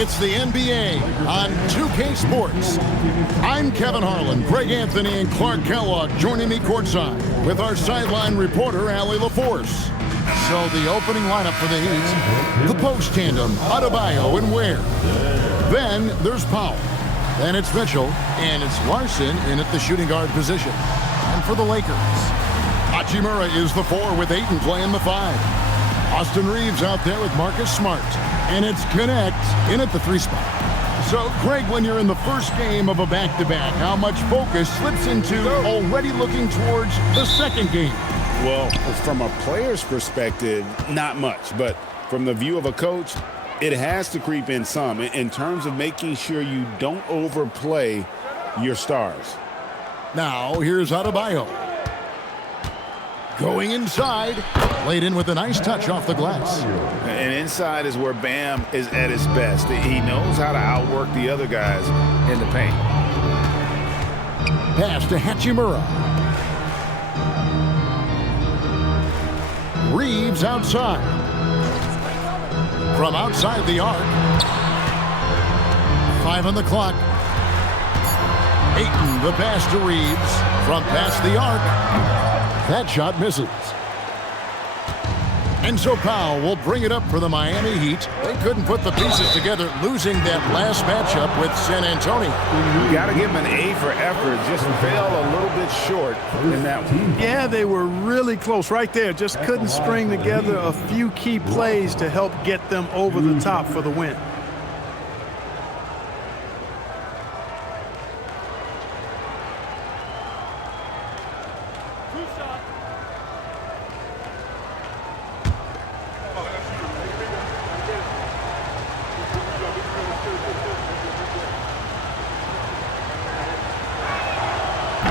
It's the NBA on 2K Sports. I'm Kevin Harlan, Greg Anthony, and Clark Kellogg joining me courtside with our sideline reporter, Allie LaForce. So the opening lineup for the Heat, the post tandem, Adebayo and Ware. Then there's Powell. Then it's Mitchell, and it's Larson in at the shooting guard position. And for the Lakers, Hachimura is the 4 with Ayton playing the 5. Austin Reeves out there with Marcus Smart. And it's Connect in at the 3 spot. So, Craig, when you're in the first game of a back-to-back, how much focus slips into already looking towards the second game? Well, from a player's perspective, not much. But from the view of a coach, it has to creep in some in terms of making sure you don't overplay your stars. Now, here's Adebayo. Going inside, laid in with a nice touch off the glass. And inside is where Bam is at his best. He knows how to outwork the other guys in the paint. Pass to Hachimura. Reeves outside. From outside the arc. 5 on the clock. Ayton, the pass to Reeves. From past the arc. That shot misses. And so Powell will bring it up for the Miami Heat. They couldn't put the pieces together, losing that last matchup with San Antonio. You got to give them an A for effort. Just fell a little bit short in that one. Yeah, they were really close right there. Just couldn't string together a few key plays to help get them over the top for the win.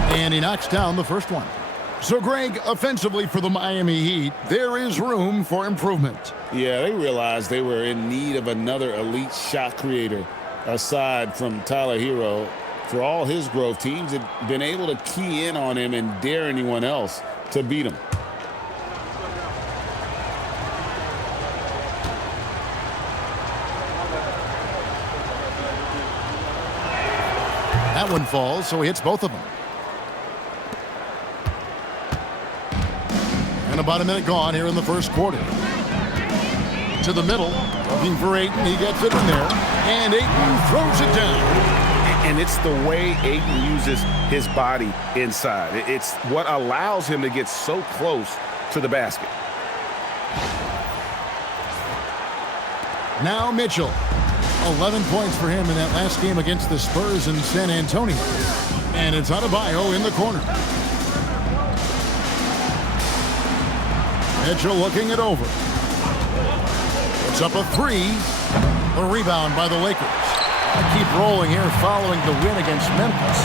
And he knocks down the first one. So, Greg, offensively for the Miami Heat, there is room for improvement. Yeah, they realized they were in need of another elite shot creator aside from Tyler Hero. For all his growth, teams had been able to key in on him and dare anyone else to beat him. That one falls, so he hits both of them. And about a minute gone here in the first quarter. To the middle, looking for Ayton. He gets it in there, and Ayton throws it down. And it's the way Ayton uses his body inside. It's what allows him to get so close to the basket. Now Mitchell. 11 points for him in that last game against the Spurs in San Antonio. And it's Adebayo in the corner. Mitchell looking it over. It's up a 3. A rebound by the Lakers. Keep rolling here following the win against Memphis.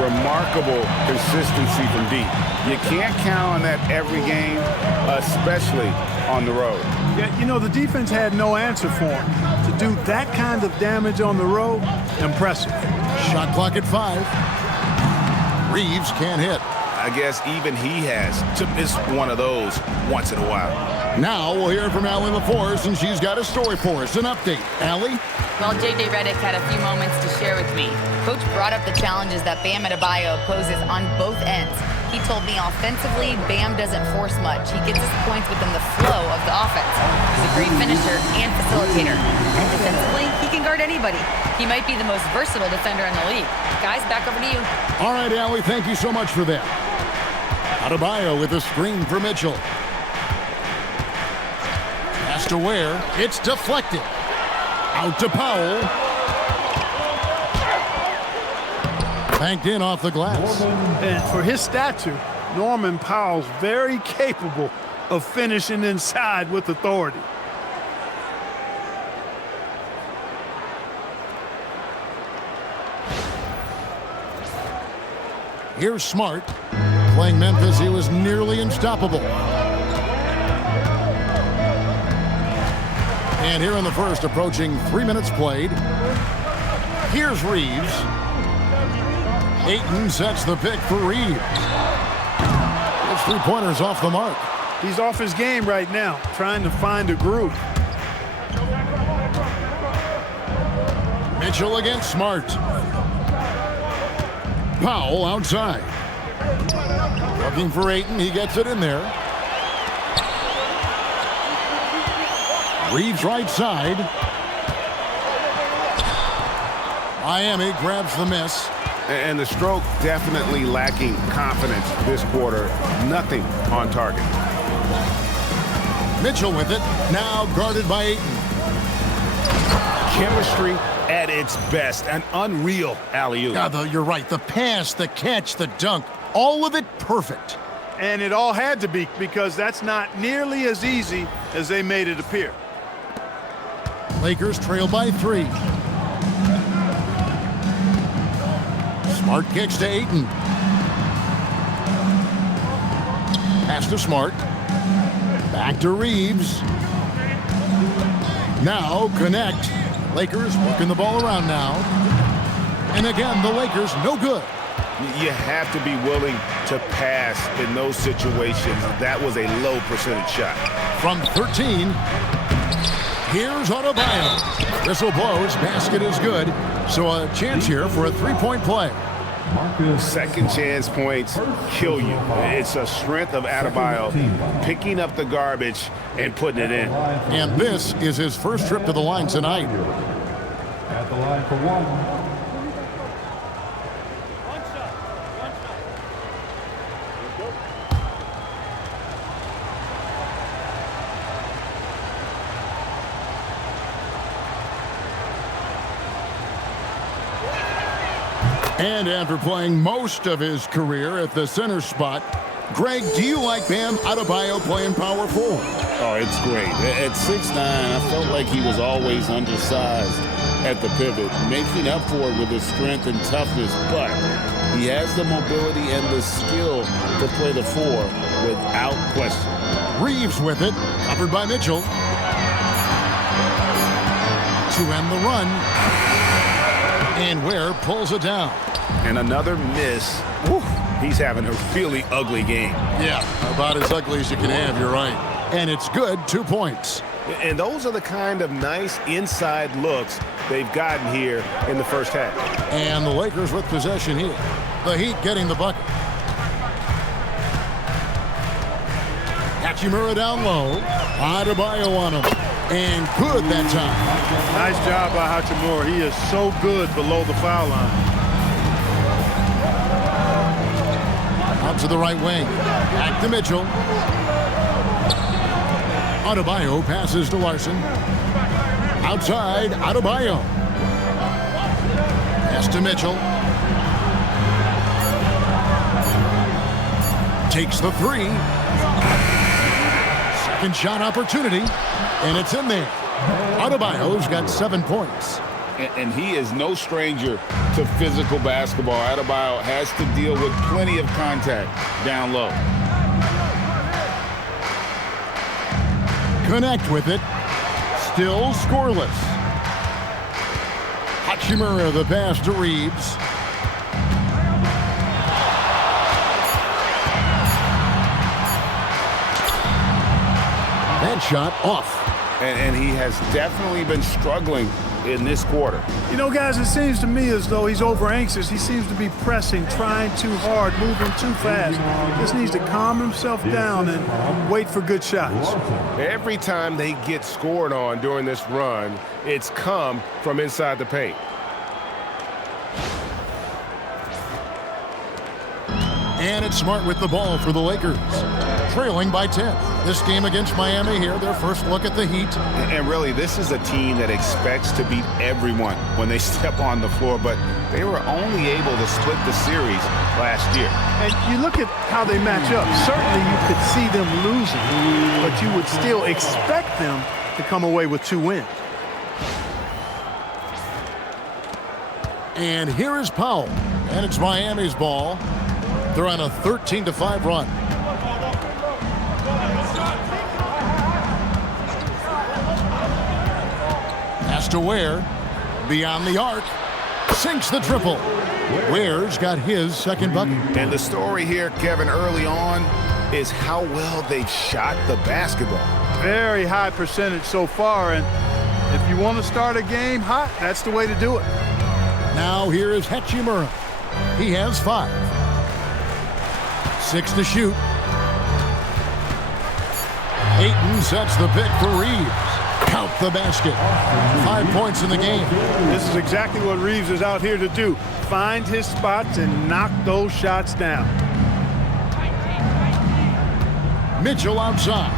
Remarkable consistency from deep. You can't count on that every game, especially on the road. Yeah, you know, the defense had no answer for him. To do that kind of damage on the road, impressive. Shot clock at 5. Reeves can't hit. I guess even he has to miss one of those once in a while. Now we'll hear from Allie LaForce, and she's got a story for us. An update. Allie? Well, J.J. Redick had a few moments to share with me. Coach brought up the challenges that Bam Adebayo poses on both ends. He told me offensively, Bam doesn't force much. He gets his points within the flow of the offense. He's a great finisher and facilitator. And defensively, he can guard anybody. He might be the most versatile defender in the league. Guys, back over to you. All right, Allie, thank you so much for that. Adebayo with a screen for Mitchell. Pass to Ware. It's deflected. Out to Powell. Banked in off the glass. And for his stature, Norman Powell's very capable of finishing inside with authority. Here's Smart. Playing Memphis, he was nearly unstoppable. And here in the first, approaching 3 minutes played. Here's Reeves. Ayton sets the pick for Reeves. His 3-pointers off the mark. He's off his game right now, trying to find a groove. Mitchell against Smart. Powell outside. Looking for Ayton. He gets it in there. Reeves right side. Miami grabs the miss. And the stroke definitely lacking confidence this quarter. Nothing on target. Mitchell with it. Now guarded by Ayton. Chemistry at its best. An unreal alley-oop. Yeah, you're right. The pass, the catch, the dunk. All of it perfect. And it all had to be, because that's not nearly as easy as they made it appear. Lakers trail by 3. Smart kicks to Ayton. Pass to Smart. Back to Reeves. Now connect. Lakers working the ball around now. And again, the Lakers no good. You have to be willing to pass in those situations. That was a low percentage shot. From 13, here's Adebayo. Whistle blows, basket is good. So a chance here for a three-point play. Second chance points kill you. It's a strength of Adebayo picking up the garbage and putting it in. And this is his first trip to the line tonight. At the line for one. And after playing most of his career at the center spot, Greg, do you like Bam Adebayo playing power forward? Oh, it's great. At 6'9", I felt like he was always undersized at the pivot, making up for it with his strength and toughness, but he has the mobility and the skill to play the 4 without question. Reeves with it, covered by Mitchell. To end the run. And Ware pulls it down. And another miss. Whew, he's having a really ugly game. Yeah, about as ugly as you can have, you're right. And it's good, 2 points. And those are the kind of nice inside looks they've gotten here in the first half. And the Lakers with possession here. The Heat getting the bucket. Hachimura down low. Adebayo on him. And good that time. Nice job by Hachimura. He is so good below the foul line. Out to the right wing. Back to Mitchell. Adebayo passes to Larson. Outside, Adebayo. Pass to Mitchell. Takes the 3. Second shot opportunity. And it's in there. Adebayo's got 7 points. And he is no stranger to physical basketball. Adebayo has to deal with plenty of contact down low. Connect with it. Still scoreless. Hachimura the pass to Reeves. That shot off. And he has definitely been struggling in this quarter. You know, guys, it seems to me as though he's over anxious. He seems to be pressing, trying too hard, moving too fast. Just needs to calm himself down and wait for good shots. Every time they get scored on during this run, it's come from inside the paint. And it's Smart with the ball for the Lakers. Trailing by 10. This game against Miami here, their first look at the Heat. And really, this is a team that expects to beat everyone when they step on the floor, but they were only able to split the series last year. And you look at how they match up. Certainly you could see them losing, but you would still expect them to come away with 2 wins. And here is Powell. And it's Miami's ball. They're on a 13-5 run. Pass to Ware. Beyond the arc. Sinks the triple. Ware's got his second bucket. And the story here, Kevin, early on is how well they've shot the basketball. Very high percentage so far, and If you want to start a game hot, that's the way to do it. Now here is Hachimura. He has 5. 6 to shoot. Ayton sets the pick for Reeves. Count the basket. 5 points in the game. This is exactly what Reeves is out here to do. Find his spots and knock those shots down. Mitchell outside.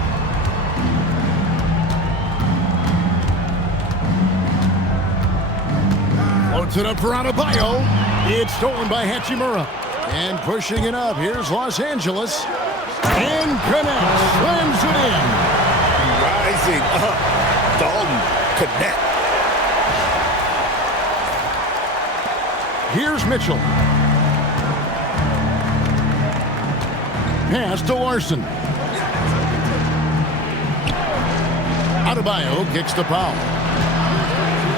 Floats it up for Adebayo. It's stolen by Hachimura. And pushing it up, here's Los Angeles. And connects. Slams it in. Rising up. Dalton connect. Here's Mitchell. Pass to Larson. Adebayo kicks the foul.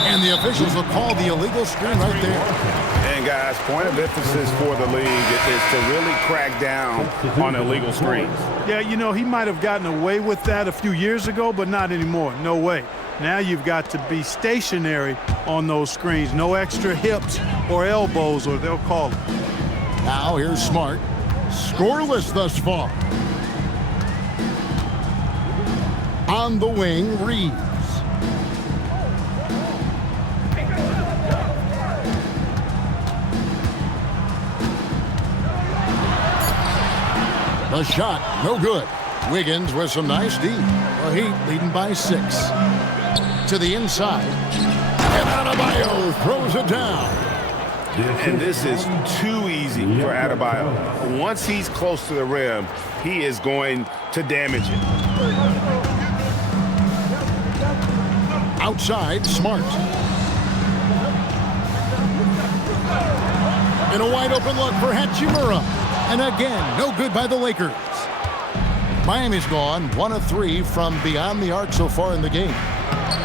And the officials will call the illegal screen right there. And guys, point of emphasis for the league is to really crack down on illegal screens. Yeah, you know, he might have gotten away with that a few years ago, but not anymore. No way. Now you've got to be stationary on those screens. No extra hips or elbows, or they'll call it. Now here's Smart. Scoreless thus far. On the wing, Reeves. The shot, no good. Wiggins with some nice D. The Heat leading by 6. To the inside. And Adebayo throws it down. And this is too easy for Adebayo. Once he's close to the rim, he is going to damage it. Outside, Smart. And a wide open look for Hachimura. And again, no good by the Lakers. Miami's gone 1 of 3 from beyond the arc so far in the game.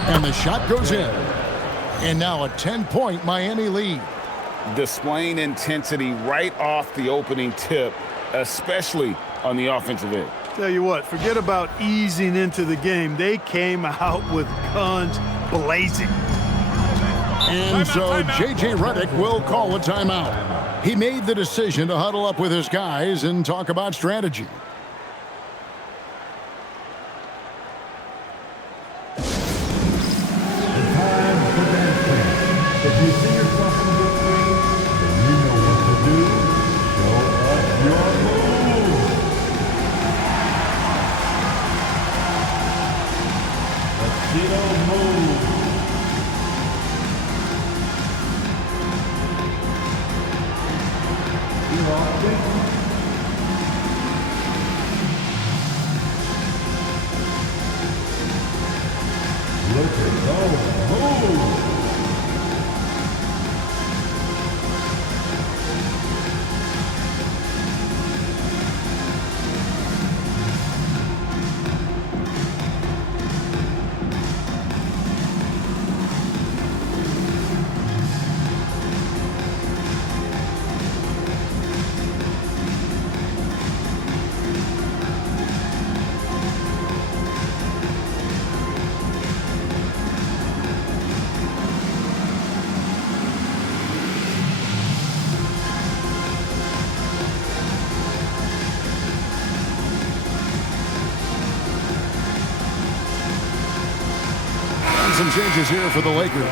And the shot goes in. And now a 10-point Miami lead. Displaying intensity right off the opening tip, especially on the offensive end. Tell you what, forget about easing into the game. They came out with guns blazing. And so J.J. Redick will call a timeout. He made the decision to huddle up with his guys and talk about strategy. If you see yourself in the big screen, then you know what to do. Show us your move. Let's see those moves. You're off it. Look at those moves. Some changes here for the Lakers.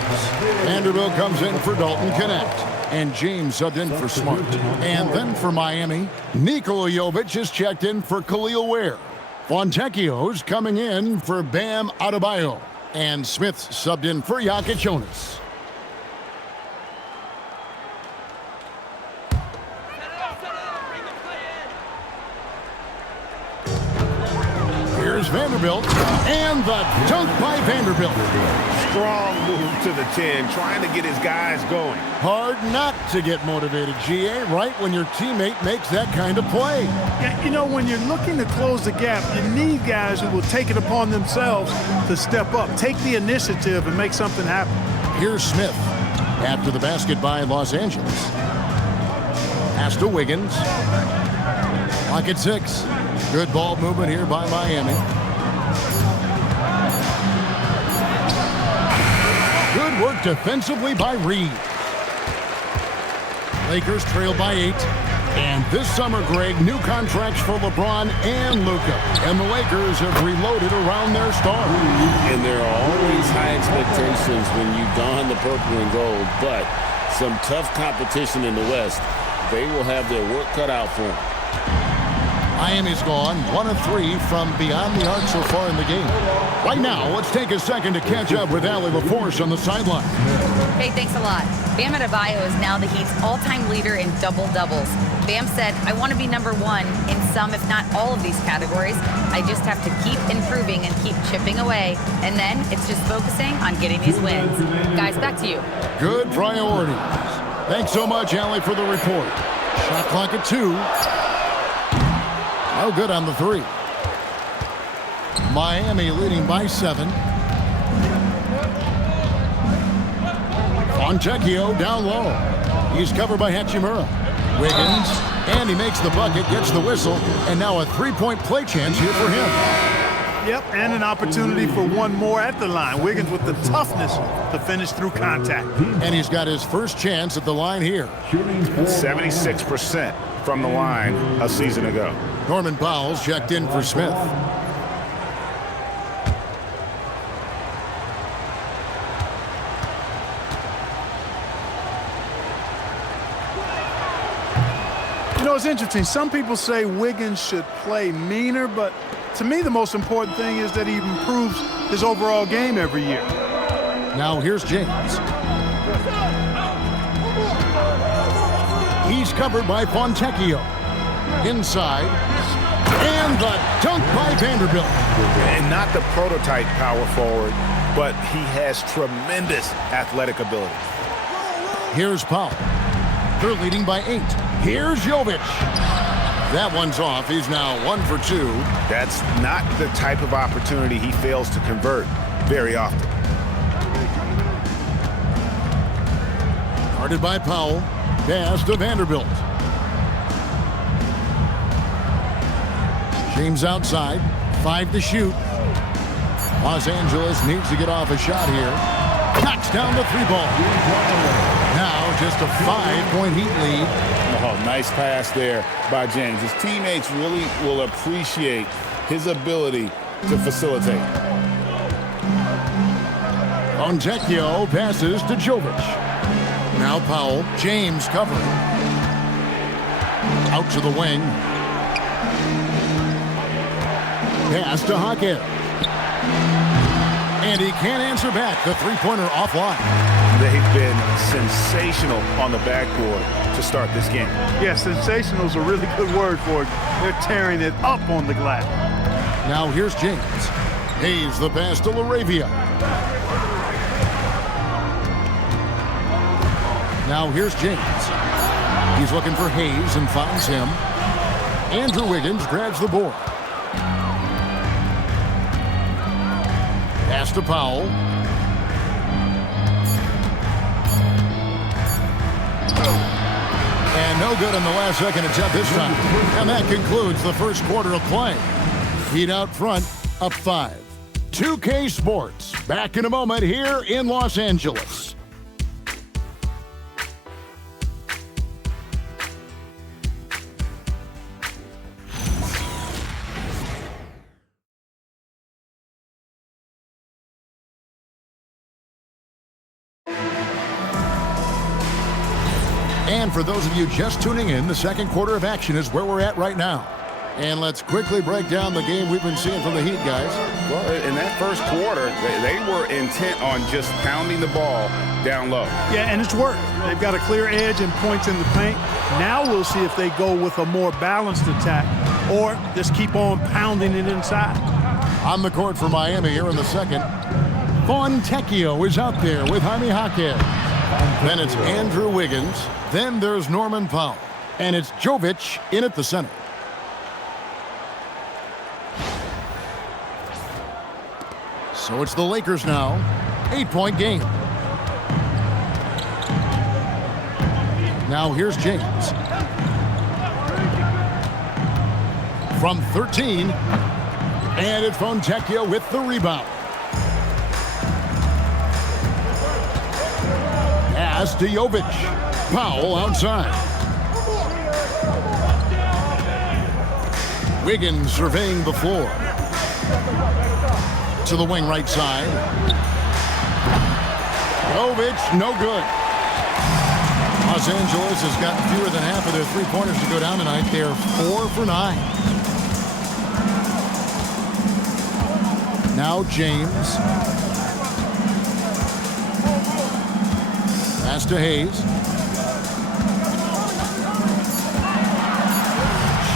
Vanderbilt comes in for Dalton Connect. And James subbed in for Smart. And then for Miami, Nikola Jovic is checked in for Khalil Ware. Fontecchio's coming in for Bam Adebayo. And Smith subbed in for Jokic Jonas. Here's Vanderbilt, and the dunk by Vanderbilt. Strong move to the 10, trying to get his guys going. Hard not to get motivated, GA, right when your teammate makes that kind of play. Yeah, you know, when you're looking to close the gap, you need guys who will take it upon themselves to step up, take the initiative, and make something happen. Here's Smith. After the basket by Los Angeles. Pass to Wiggins. Clock at 6. Good ball movement here by Miami. defensively by Reed. Lakers trail by 8. And this summer, Greg, new contracts for LeBron and Luka. And the Lakers have reloaded around their stars. And there are always high expectations when you don the purple and gold, but some tough competition in the West. They will have their work cut out for them. Miami's gone 1 of 3 from beyond the arc so far in the game. Right now, let's take a second to catch up with Allie LaForce on the sideline. Hey, thanks a lot. Bam Adebayo is now the Heat's all-time leader in double-doubles. Bam said, I want to be number 1 in some, if not all of these categories. I just have to keep improving and keep chipping away. And then it's just focusing on getting these wins. Guys, back to you. Good priorities. Thanks so much, Allie, for the report. Shot clock at 2. No good on the 3. Miami leading by 7. Fontecchio down low. He's covered by Hachimura. Wiggins, and he makes the bucket, gets the whistle, and now a 3-point play chance here for him. Yep, and an opportunity for one more at the line. Wiggins with the toughness to finish through contact. And he's got his first chance at the line here. 76% from the line a season ago. Norman Powell's checked in for Smith. You know, it's interesting. Some people say Wiggins should play meaner, but to me, the most important thing is that he improves his overall game every year. Now here's James. He's covered by Fontecchio. Inside. And the dunk by Vanderbilt. And not the prototype power forward, but he has tremendous athletic ability. Here's Powell. They're leading by 8. Here's Jovic. That one's off. He's now 1 for 2. That's not the type of opportunity he fails to convert very often. Guarded by Powell. Pass to Vanderbilt. James outside. 5 to shoot. Los Angeles needs to get off a shot here. Knocks down the 3-ball. Now just a 5-point Heat lead. Oh, nice pass there by James. His teammates really will appreciate his ability to facilitate. Fontecchio passes to Jovic. Now Powell. James covering. Out to the wing. Pass to Hackett. And he can't answer back. The 3-pointer offline. They've been sensational on the backboard to start this game. Yeah, sensational is a really good word for it. They're tearing it up on the glass. Now here's James. Hayes the pass to LaRavia. Now here's James. He's looking for Hayes and finds him. Andrew Wiggins grabs the board. Pass to Powell. And no good on the last second attempt this time. And that concludes the first quarter of play. Heat out front, up 5. 2K Sports, back in a moment here in Los Angeles. And for those of you just tuning in, the second quarter of action is where we're at right now. And let's quickly break down the game we've been seeing from the Heat, guys. Well, in that first quarter, they were intent on just pounding the ball down low. Yeah, and it's worked. They've got a clear edge and points in the paint. Now we'll see if they go with a more balanced attack or just keep on pounding it inside. On the court for Miami here in the second. Fontecchio is out there with Jaime Jaquez. Then it's Andrew Wiggins. Then there's Norman Powell. And it's Jovic in at the center. So it's the Lakers now. 8-point game. Now here's James. From 13. And it's Fontecchio with the rebound. Pass to Jovic. Foul outside. Wiggins surveying the floor. To the wing right side. Jovic, no good. Los Angeles has gotten fewer than half of their three-pointers to go down tonight. They're 4 for 9. Now James. Pass to Hayes.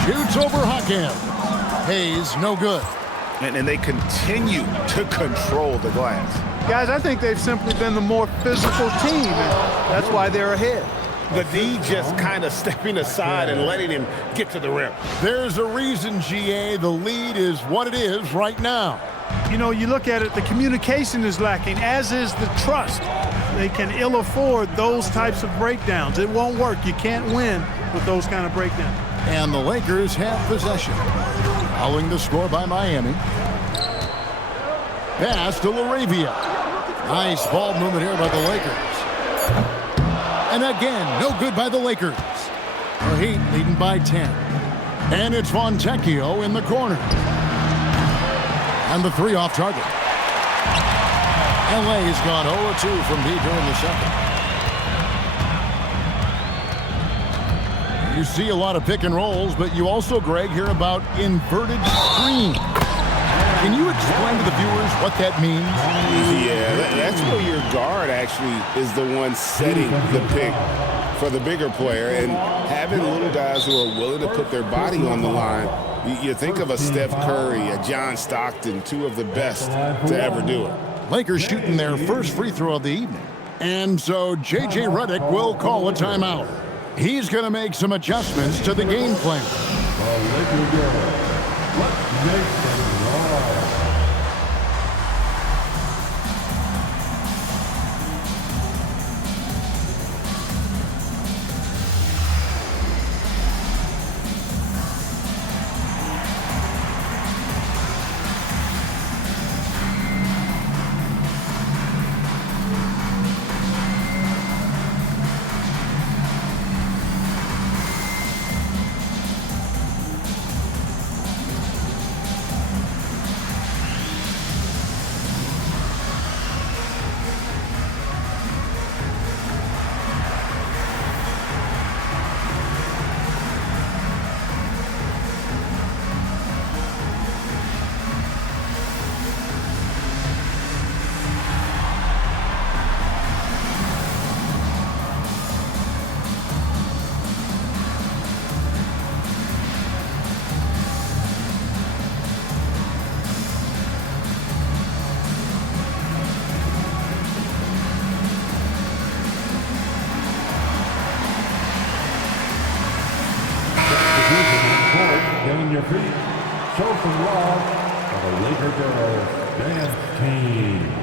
Shoots over Hawkins. Hayes, no good. And they continue to control the glass. Guys, I think they've simply been the more physical team, and that's why they're ahead. The D just kind of stepping aside and letting him get to the rim. There's a reason, GA, the lead is what it is right now. You know, you look at it, the communication is lacking, as is the trust. They can ill afford those types of breakdowns. It won't work. You can't win with those kind of breakdowns. And the Lakers have possession. Following the score by Miami. Pass to LaRavia. Nice ball movement here by the Lakers. And again, no good by the Lakers. The Heat leading by 10. And it's Fontecchio in the corner. And the three off target. LA's gone 0-2 from deep here in the second. You see a lot of pick and rolls, but you also, Greg, hear about inverted screen. Can you explain to the viewers what that means? Yeah, that's where your guard actually is the one setting the pick for the bigger player, and having little guys who are willing to put their body on the line. You think of a Steph Curry, a John Stockton, two of the best to ever do it. Lakers shooting their first free throw of the evening. And so J.J. Redick will call a timeout. He's going to make some adjustments to the game plan. Let's make some noise. Get on your feet. Show some love for the Laker Girls Dance Team.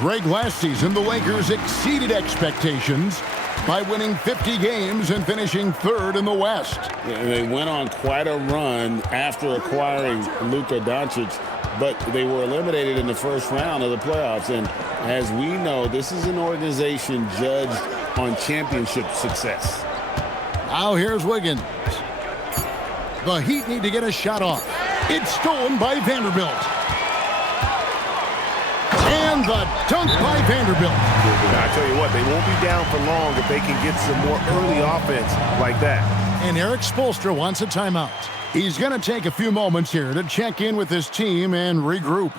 Greg, last season, the Lakers exceeded expectations by winning 50 games and finishing third in the West. And they went on quite a run after acquiring Luka Dončić, but they were eliminated in the first round of the playoffs. And as we know, this is an organization judged on championship success. Now here's Wiggins. The Heat need to get a shot off. It's stolen by Vanderbilt. And the dunk by Vanderbilt. I tell you what, they won't be down for long if they can get some more early offense like that. And Erik Spoelstra wants a timeout. He's going to take a few moments here to check in with his team and regroup.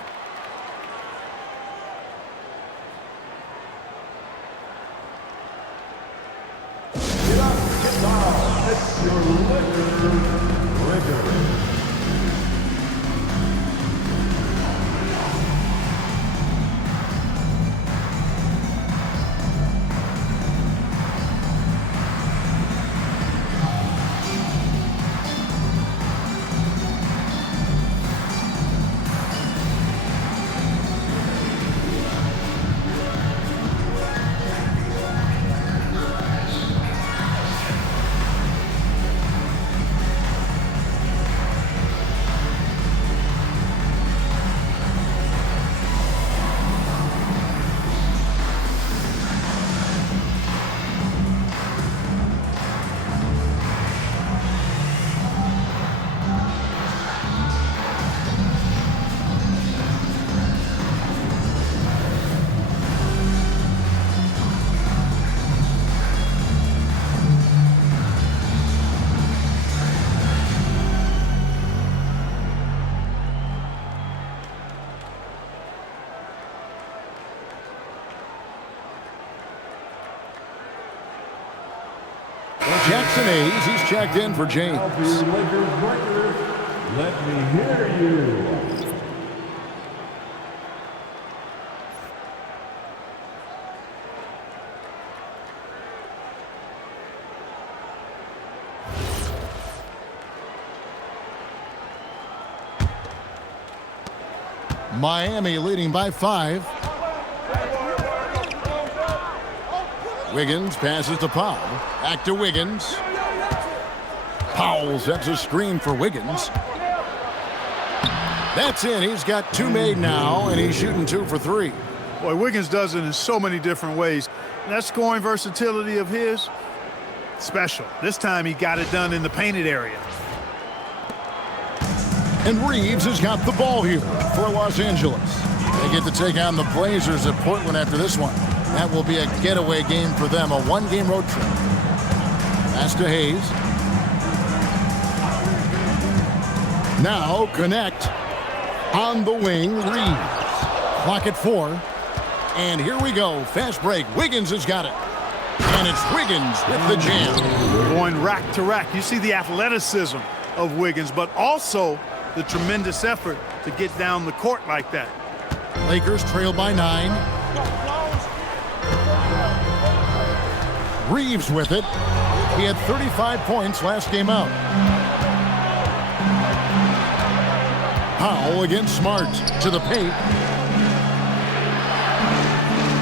Get up, get down. It's your Lakers. Jackson Hayes, he's checked in for James. Now for your Lakers breakers, let me hear you. Miami leading by 5. Wiggins passes to Powell. Back to Wiggins. Powell sets a screen for Wiggins. That's in. He's got 2 made now, and he's shooting 2 for 3. Boy, Wiggins does it in so many different ways. That scoring versatility of his, special. This time he got it done in the painted area. And Reeves has got the ball here for Los Angeles. They get to take on the Blazers at Portland after this one. That will be a getaway game for them, a 1-game road trip. Pass to Hayes. Now connect on the wing, Reeves. Clock at 4. And here we go, fast break. Wiggins has got it. And it's Wiggins with the jam. Going rack to rack. You see the athleticism of Wiggins, but also the tremendous effort to get down the court like that. Lakers trail by 9. Reeves with it. He had 35 points last game out. Powell against Smart to the paint.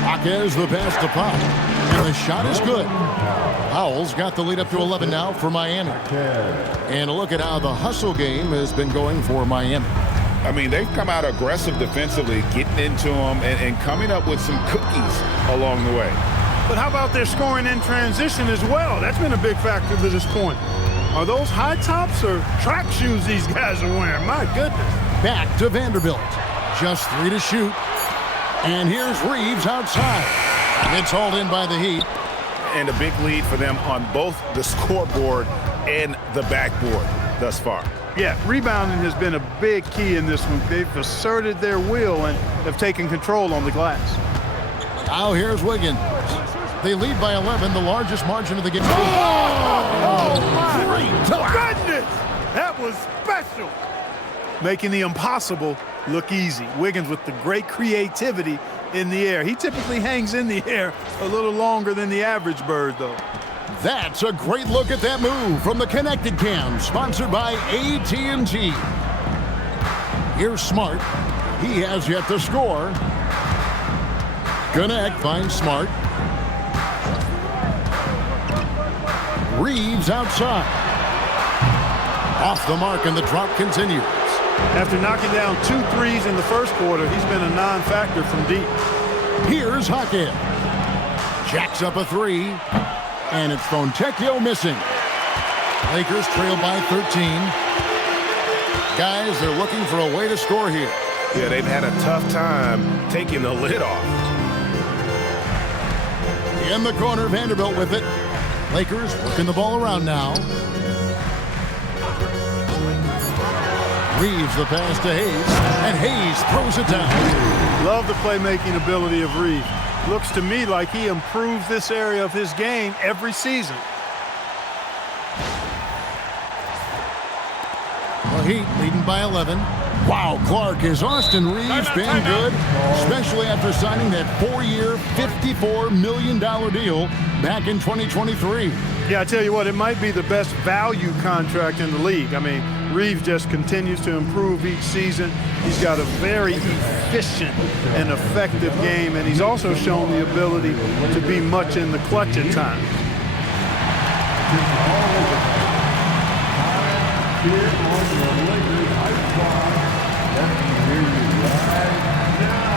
Jaquez the pass to Powell. And the shot is good. Powell's got the lead up to 11 now for Miami. And look at how the hustle game has been going for Miami. I mean, they've come out aggressive defensively, getting into them and coming up with some cookies along the way. But how about their scoring in transition as well? That's been a big factor to this point. Are those high tops or track shoes these guys are wearing? My goodness. Back to Vanderbilt. Just 3 to shoot. And here's Reeves outside. It's hauled in by the Heat. And a big lead for them on both the scoreboard and the backboard thus far. Yeah, rebounding has been a big key in this one. They've asserted their will and have taken control on the glass. Now here's Wiggins. They lead by 11, the largest margin of the game. Oh my goodness! That was special. Making the impossible look easy. Wiggins with the great creativity in the air. He typically hangs in the air a little longer than the average bird, though. That's a great look at that move from the Connected Cam, sponsored by AT&T. Here's Smart. He has yet to score. Connect finds Smart. Reeves outside. Off the mark, and the drop continues. After knocking down 2 threes in the first quarter, he's been a non-factor from deep. Here's Jaquez. Jacks up a 3. And it's Fontecchio missing. Lakers trail by 13. Guys, they're looking for a way to score here. Yeah, they've had a tough time taking the lid off. In the corner, Vanderbilt with it. Lakers working the ball around now. Reeves the pass to Hayes, and Hayes throws it down. Love the playmaking ability of Reeves. Looks to me like he improves this area of his game every season. The Heat leading by 11. Wow, Clark, is Austin Reeves been good? Especially after signing that 4-year, $54 million deal back in 2023. Yeah, I tell you what, it might be the best value contract in the league. I mean, Reeves just continues to improve each season. He's got a very efficient and effective game, and he's also shown the ability to be much in the clutch at times. Here on the Lakers Ice Bar, let me hear you right now.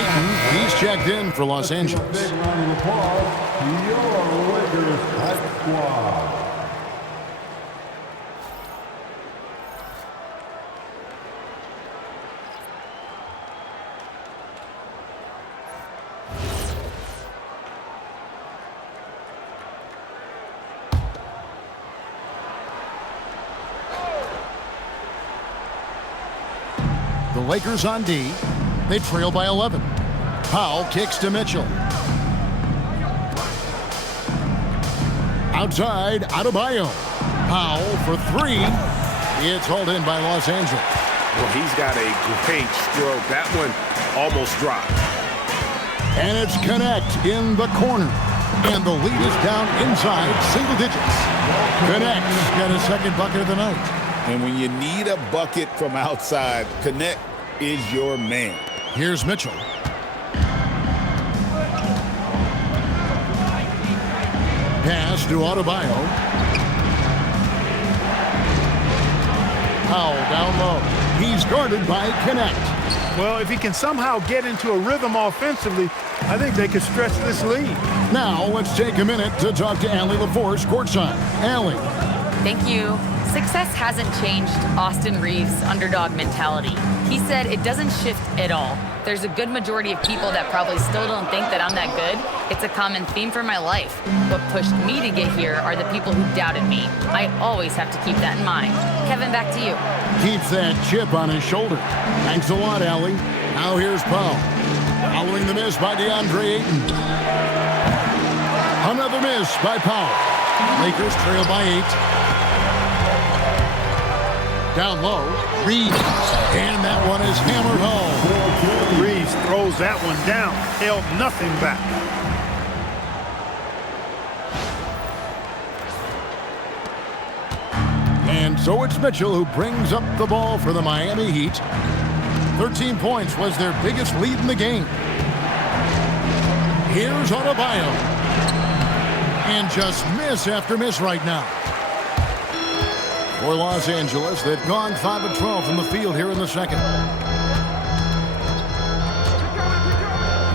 Ayton, he's checked in for Los Angeles. Big round of applause to your Lakers hype squad. The Lakers on D. They trail by 11. Powell kicks to Mitchell. Outside, Adebayo. Powell for three. It's hauled in by Los Angeles. Well, he's got a great stroke. That one almost dropped. And it's Connect in the corner. And the lead is down inside single digits. Connect's got his second bucket of the night. And when you need a bucket from outside, Connect is your man. Here's Mitchell. Pass to Adebayo. Powell down low. He's guarded by Connect. Well, if he can somehow get into a rhythm offensively, I think they could stretch this lead. Now let's take a minute to talk to Allie LaForce courtside. Allie. Thank you. Success hasn't changed Austin Reeves' underdog mentality. He said it doesn't shift at all. There's a good majority of people that probably still don't think that I'm that good. It's a common theme for my life. What pushed me to get here are the people who doubted me. I always have to keep that in mind. Kevin, back to you. Keeps that chip on his shoulder. Thanks a lot, Allie. Now here's Powell. Following the miss by Deandre Ayton. Another miss by Powell. Lakers trail by 8. Down low, Reeves, and that one is hammered home. Reeves throws that one down, held nothing back. And so it's Mitchell who brings up the ball for the Miami Heat. 13 points was their biggest lead in the game. Here's Adebayo. And just miss after miss right now. For Los Angeles, they've gone 5 of 12 from the field here in the second.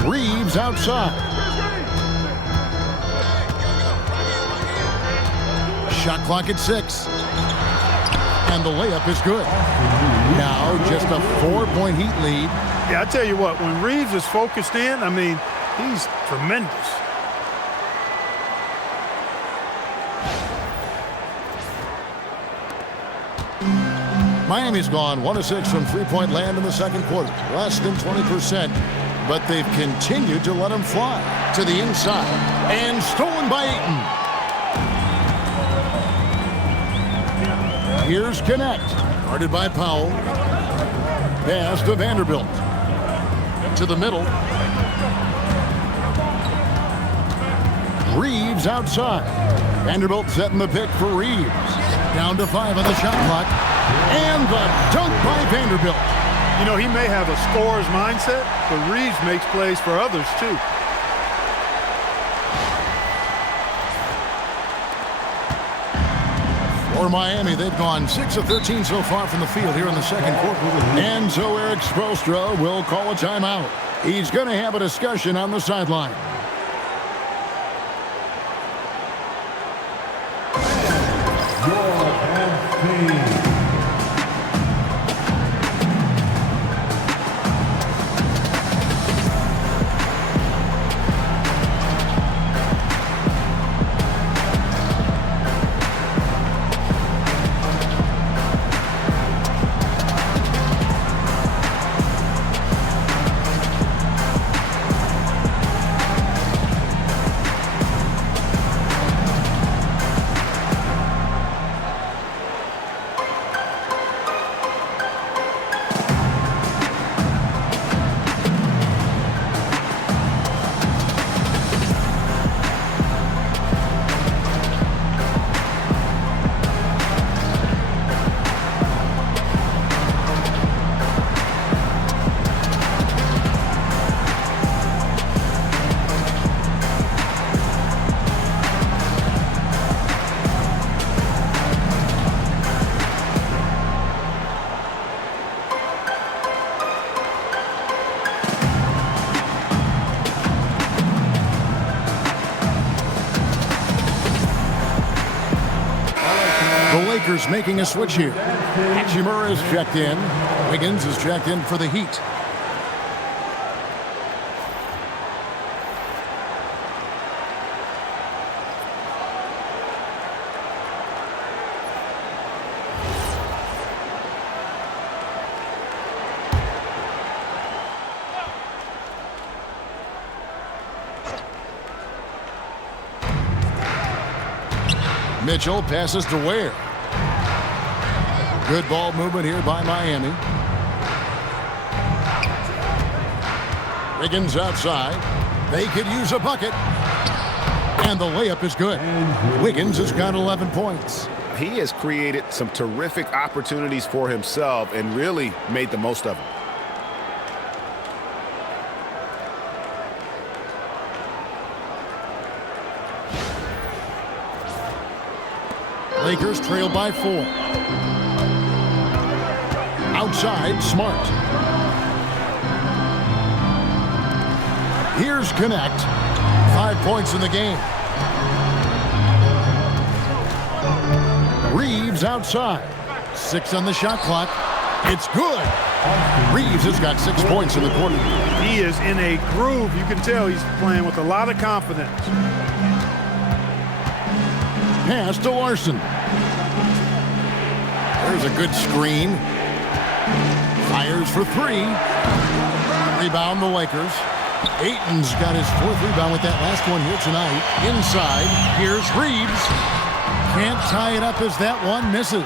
Reeves outside. Shot clock at 6. And the layup is good. Now just a 4-point Heat lead. Yeah, I tell you what, when Reeves is focused in, I mean, he's tremendous. Miami's gone 1 of 6 from three-point land in the second quarter. Less than 20%. But they've continued to let him fly. To the inside. And stolen by Ayton. Here's Connect. Guarded by Powell. Pass to Vanderbilt. To the middle. Reeves outside. Vanderbilt setting the pick for Reeves. Down to 5 on the shot clock. And the dunk by Vanderbilt. You know, he may have a scorer's mindset, but Reeves makes plays for others, too. For Miami, they've gone 6 of 13 so far from the field here in the second quarter. And so Erik Spoelstra will call a timeout. He's going to have a discussion on the sideline. Lakers making a switch here. Hachimura is checked in. Wiggins is checked in for the Heat. Mitchell passes to Ware. Good ball movement here by Miami. Wiggins outside. They could use a bucket. And the layup is good. Wiggins has got 11 points. He has created some terrific opportunities for himself and really made the most of them. Lakers trail by 4. Outside, Smart. Here's Connect. 5 points in the game. Reeves outside. 6 on the shot clock. It's good. Reeves has got 6 points in the quarter. He is in a groove. You can tell he's playing with a lot of confidence. Pass to Larson. There's a good screen. Fires for 3. Rebound the Lakers. Ayton's got his 4th rebound with that last one here tonight. Inside, here's Reeves. Can't tie it up as that one misses.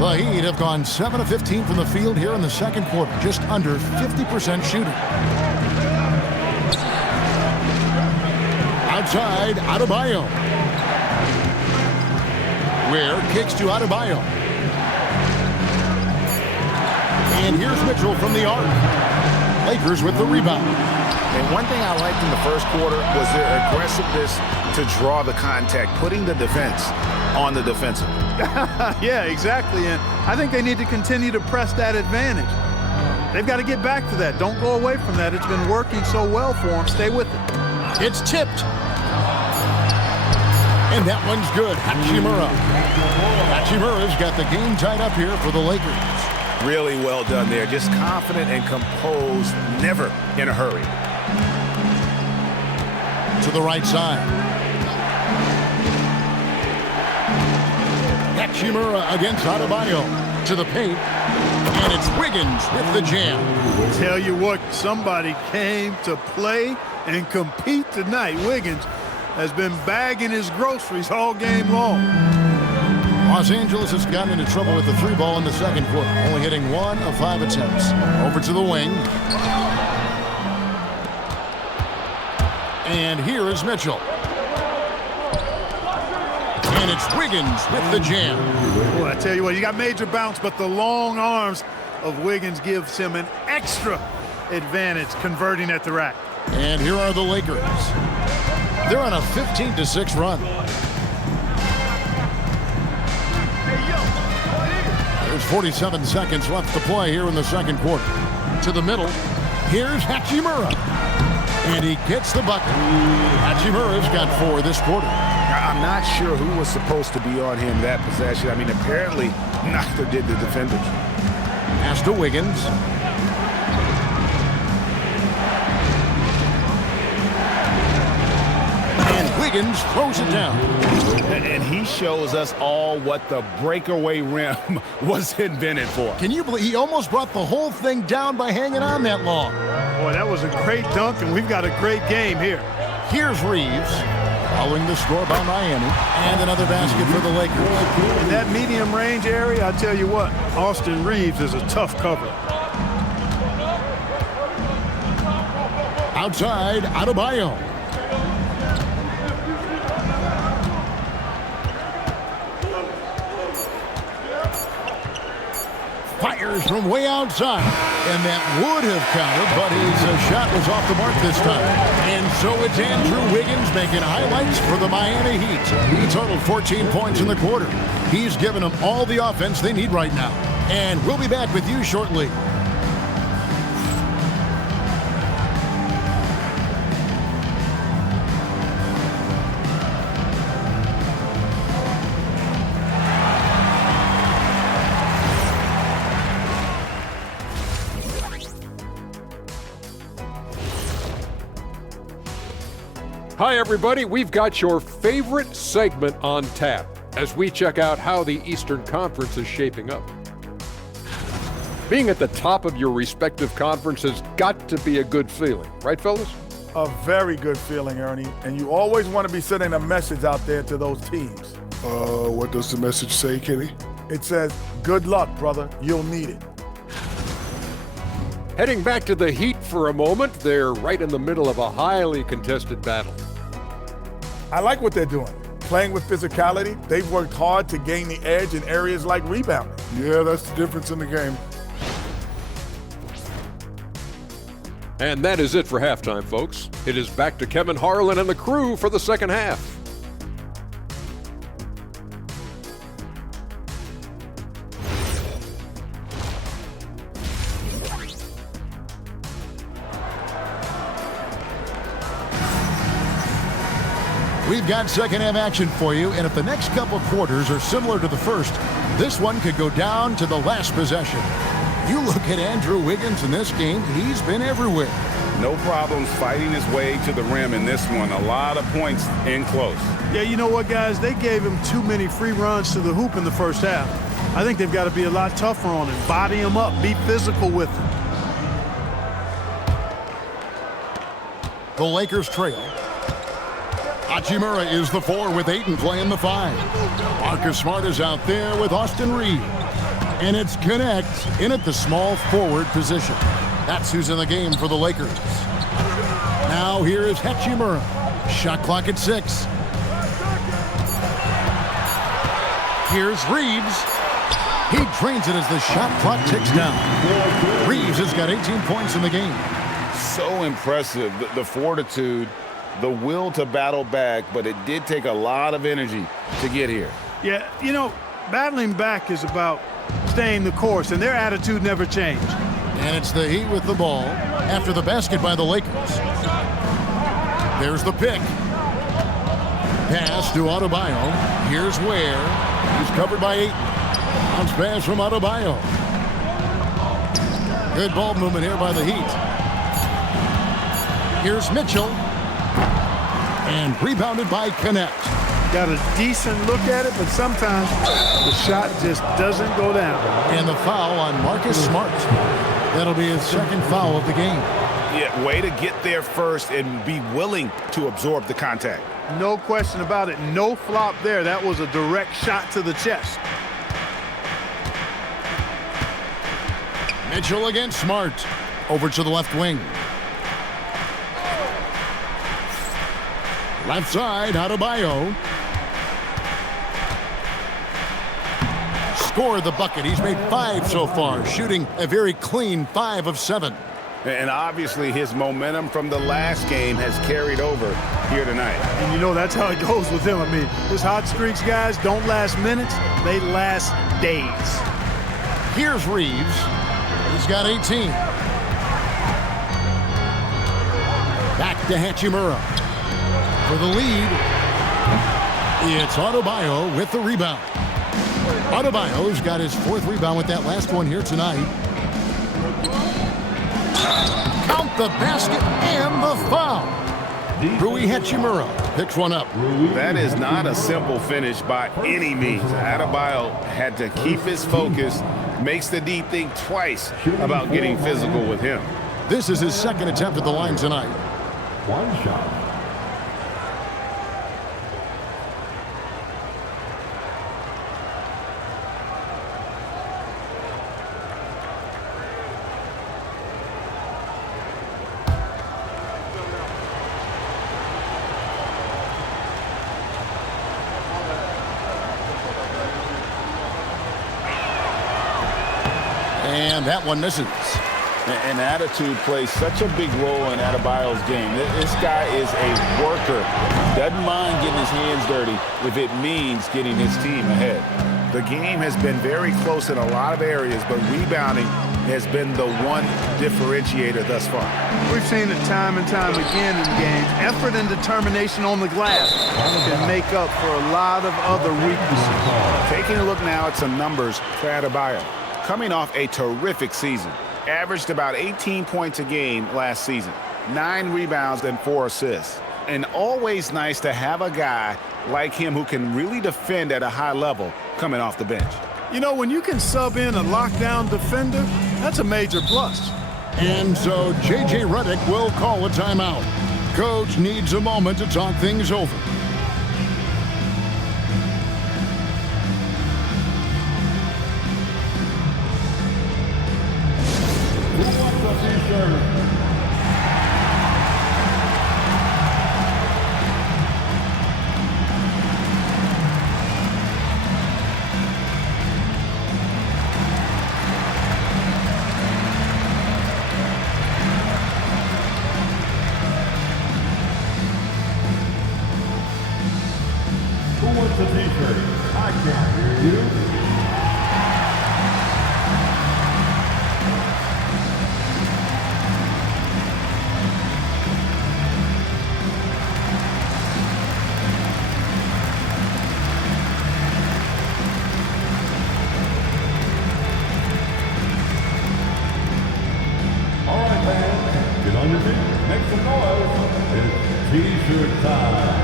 The Heat have gone 7 of 15 from the field here in the second quarter. Just under 50% shooting. Outside, Adebayo. Ware kicks to Adebayo. And here's Mitchell from the arc. Lakers with the rebound. And one thing I liked in the first quarter was their aggressiveness to draw the contact, putting the defense on the defensive. Yeah, exactly. And I think they need to continue to press that advantage. They've got to get back to that. Don't go away from that. It's been working so well for them. Stay with it. It's tipped. And that one's good. Hachimura. Hachimura's got the game tied up here for the Lakers. Really well done there. Just confident and composed, never in a hurry. To the right side. Hachimura against Adebayo. To the paint. And it's Wiggins with the jam. Tell you what, somebody came to play and compete tonight. Wiggins has been bagging his groceries all game long. Los Angeles has gotten into trouble with the 3 ball in the second quarter, only hitting 1 of 5 attempts. Over to the wing. And here is Mitchell. And it's Wiggins with the jam. Boy, I tell you what, he got major bounce, but the long arms of Wiggins gives him an extra advantage converting at the rack. And here are the Lakers. They're on a 15-6 run. There's 47 seconds left to play here in the second quarter. To the middle. Here's Hachimura. And he gets the bucket. Hachimura's got 4 this quarter. I'm not sure who was supposed to be on him that possession. I mean, apparently neither did the defenders. Pass to Wiggins. Wiggins throws it down. And he shows us all what the breakaway rim was invented for. Can you believe he almost brought the whole thing down by hanging on that long? Boy, that was a great dunk, and we've got a great game here. Here's Reeves, following the score by Miami, and another basket for the Lakers. In that medium range area, I tell you what, Austin Reeves is a tough cover. Outside, Adebayo. Fires from way outside, and that would have counted, but his shot was off the mark this time. And so it's Andrew Wiggins making highlights for the Miami Heat. He totaled 14 points in the quarter. He's given them all the offense they need right now. And we'll be back with you shortly. Hi, everybody. We've got your favorite segment on tap as we check out how the Eastern Conference is shaping up. Being at the top of your respective conference has got to be a good feeling, right, fellas? A very good feeling, Ernie. And you always want to be sending a message out there to those teams. What does the message say, Kenny? It says, good luck, brother. You'll need it. Heading back to the Heat for a moment, they're right in the middle of a highly contested battle. I like what they're doing. Playing with physicality, they've worked hard to gain the edge in areas like rebounding. Yeah, that's the difference in the game. And that is it for halftime, folks. It is back to Kevin Harlan and the crew for the second half. We've got second half action for you, and if the next couple quarters are similar to the first, this one could go down to the last possession. You look at Andrew Wiggins in this game, he's been everywhere. No problems fighting his way to the rim in this one. A lot of points in close. Yeah, you know what, guys? They gave him too many free runs to the hoop in the first half. I think they've got to be a lot tougher on him. Body him up, be physical with him. The Lakers trail. Hachimura is the 4 with Ayton playing the 5. Marcus Smart is out there with Austin Reeves. And it's Connect in at the small forward position. That's who's in the game for the Lakers. Now here is Hachimura. Shot clock at 6. Here's Reeves. He drains it as the shot clock ticks down. Reeves has got 18 points in the game. So impressive, the fortitude, the will to battle back, but it did take a lot of energy to get here. Yeah, you know, battling back is about staying the course, and their attitude never changed. And it's the Heat with the ball after the basket by the Lakers. There's the pick. Pass to Adebayo. Here's Ware. He's covered by Ayton. Bounce pass from Adebayo. Good ball movement here by the Heat. Here's Mitchell. And rebounded by Connect. Got a decent look at it, but sometimes the shot just doesn't go down. And the foul on Marcus Smart. That'll be his second foul of the game. Yeah, way to get there first and be willing to absorb the contact. No question about it. No flop there. That was a direct shot to the chest. Mitchell against Smart. Over to the left wing. Left side, Adebayo. Scored the bucket. He's made 5 so far, shooting a very clean 5 of 7. And obviously his momentum from the last game has carried over here tonight. And you know that's how it goes with him. I mean, his hot streaks, guys, don't last minutes. They last days. Here's Reeves. He's got 18. Back to Hachimura. For the lead, it's Adebayo with the rebound. Adebayo's got his 4th rebound with that last one here tonight. Count the basket and the foul. Rui Hachimura picks one up. That is not a simple finish by any means. Adebayo had to keep his focus, makes the D think twice about getting physical with him. This is his 2nd attempt at the line tonight. One shot. And that one misses. And attitude plays such a big role in Adebayo's game. This guy is a worker. Doesn't mind getting his hands dirty if it means getting his team ahead. The game has been very close in a lot of areas, but rebounding has been the one differentiator thus far. We've seen it time and time again in games. Effort and determination on the glass can make up for a lot of other weaknesses. Taking a look now at some numbers for Adebayo. Coming off a terrific season. Averaged about 18 points a game last season. 9 rebounds and 4 assists. and always nice to have a guy like him who can really defend at a high level coming off the bench. You know, when you can sub in a lockdown defender, that's a major plus. And so J.J. Redick will call a timeout. Coach needs a moment to talk things over. Who wants a t-shirt? Who wants a t-shirt? I can't hear you. All right, fans, get on your feet, make some noise. It's t-shirt time.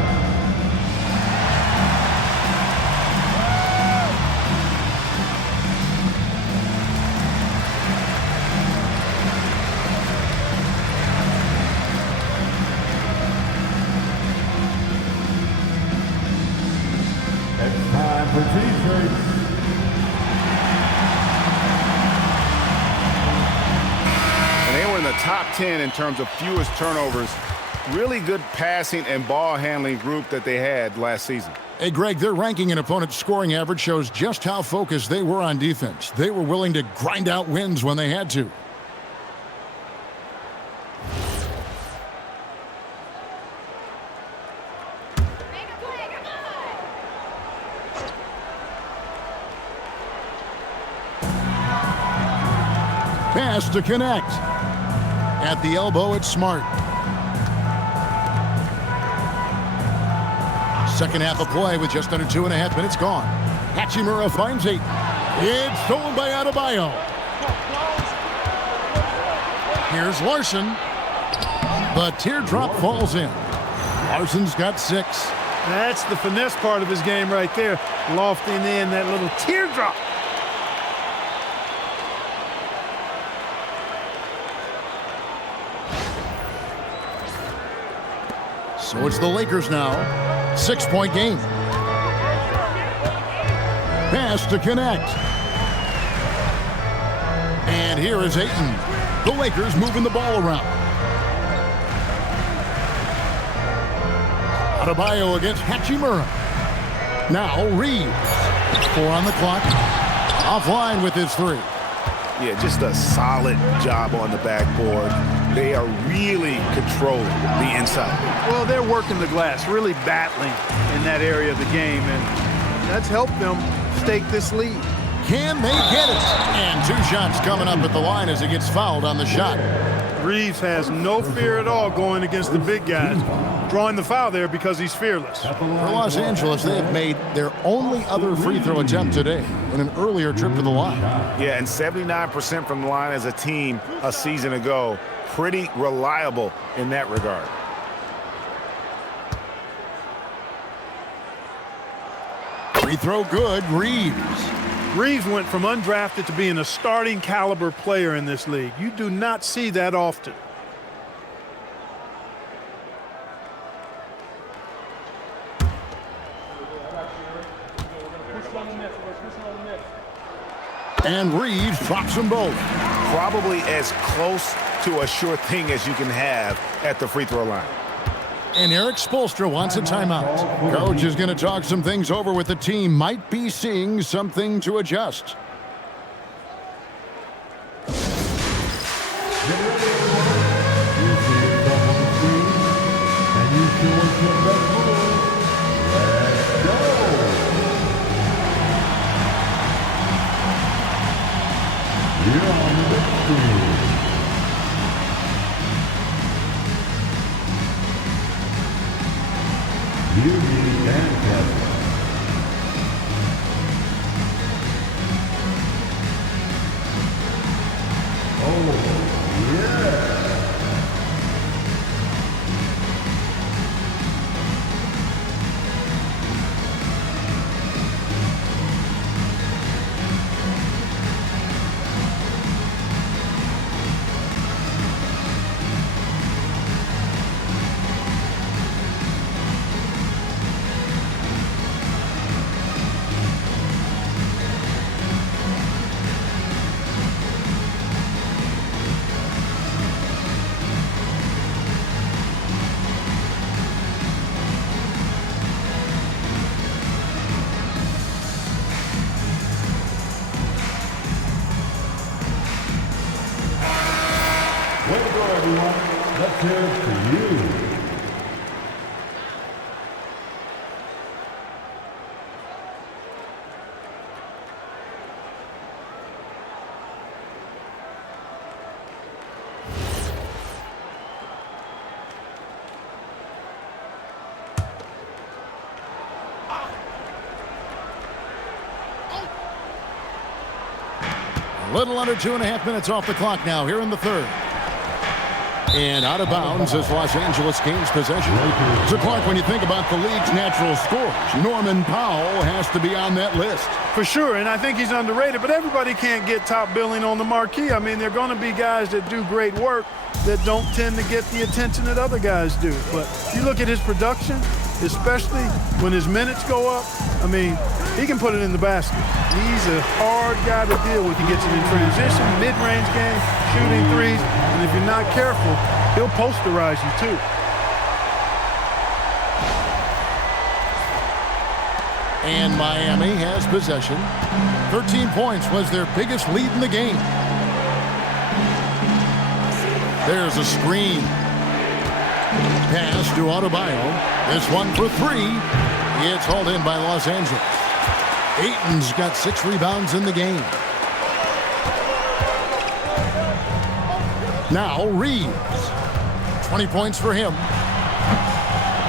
It's time for t-shirts. And they were in the top 10 in terms of fewest turnovers. Really good passing and ball handling group that they had last season. Hey, Greg, their ranking and opponent's scoring average shows just how focused they were on defense. They were willing to grind out wins when they had to. Pass to connect. At the elbow, it's Smart. Second half of play with just under 2.5 minutes gone. Hachimura finds Ayton. It's stolen by Adebayo. Here's Larson. The teardrop falls in. Larson's got 6. That's the finesse part of his game right there. Lofting in that little teardrop. So it's the Lakers now. 6-point game. Pass to connect. And here is Ayton. The Lakers moving the ball around. Adebayo against Hachimura. Now Reeves. 4 on the clock. Offline with his 3. Yeah, just a solid job on the backboard. They are really controlling the inside. Well, they're working the glass, really battling in that area of the game, and that's helped them stake this lead. Can they get it? And 2 shots coming up at the line as he gets fouled on the shot. Reeves has no fear at all going against the big guys. Drawing the foul there because he's fearless. For Los Angeles, they have made their only other free throw attempt today in an earlier trip to the line. Yeah, and 79% from the line as a team a season ago. Pretty reliable in that regard. Free throw good, Reeves. Reeves went from undrafted to being a starting caliber player in this league. You do not see that often. And Reeves drops them both. Probably as close to a sure thing as you can have at the free throw line. And Erik Spoelstra wants a timeout. Coach is going to talk some things over with the team. Might be seeing something to adjust. let's hear it for you. A little under 2.5 minutes off the clock now here in the third. And out of bounds as Los Angeles gains possession. So, Clark, when you think about the league's natural scorers, Norman Powell has to be on that list. For sure, and I think he's underrated, but everybody can't get top billing on the marquee. I mean, there are going to be guys that do great work that don't tend to get the attention that other guys do. But you look at his production, especially when his minutes go up, I mean, he can put it in the basket. He's a hard guy to deal with. He gets it in transition, mid-range game, shooting threes, and if you're not careful, he'll posterize you too. And Miami has possession. 13 points was their biggest lead in the game. There's a screen. Pass to Adebayo. This one for three. It's hauled in by Los Angeles. Ayton's got 6 rebounds in the game. Now Reeves. 20 points for him.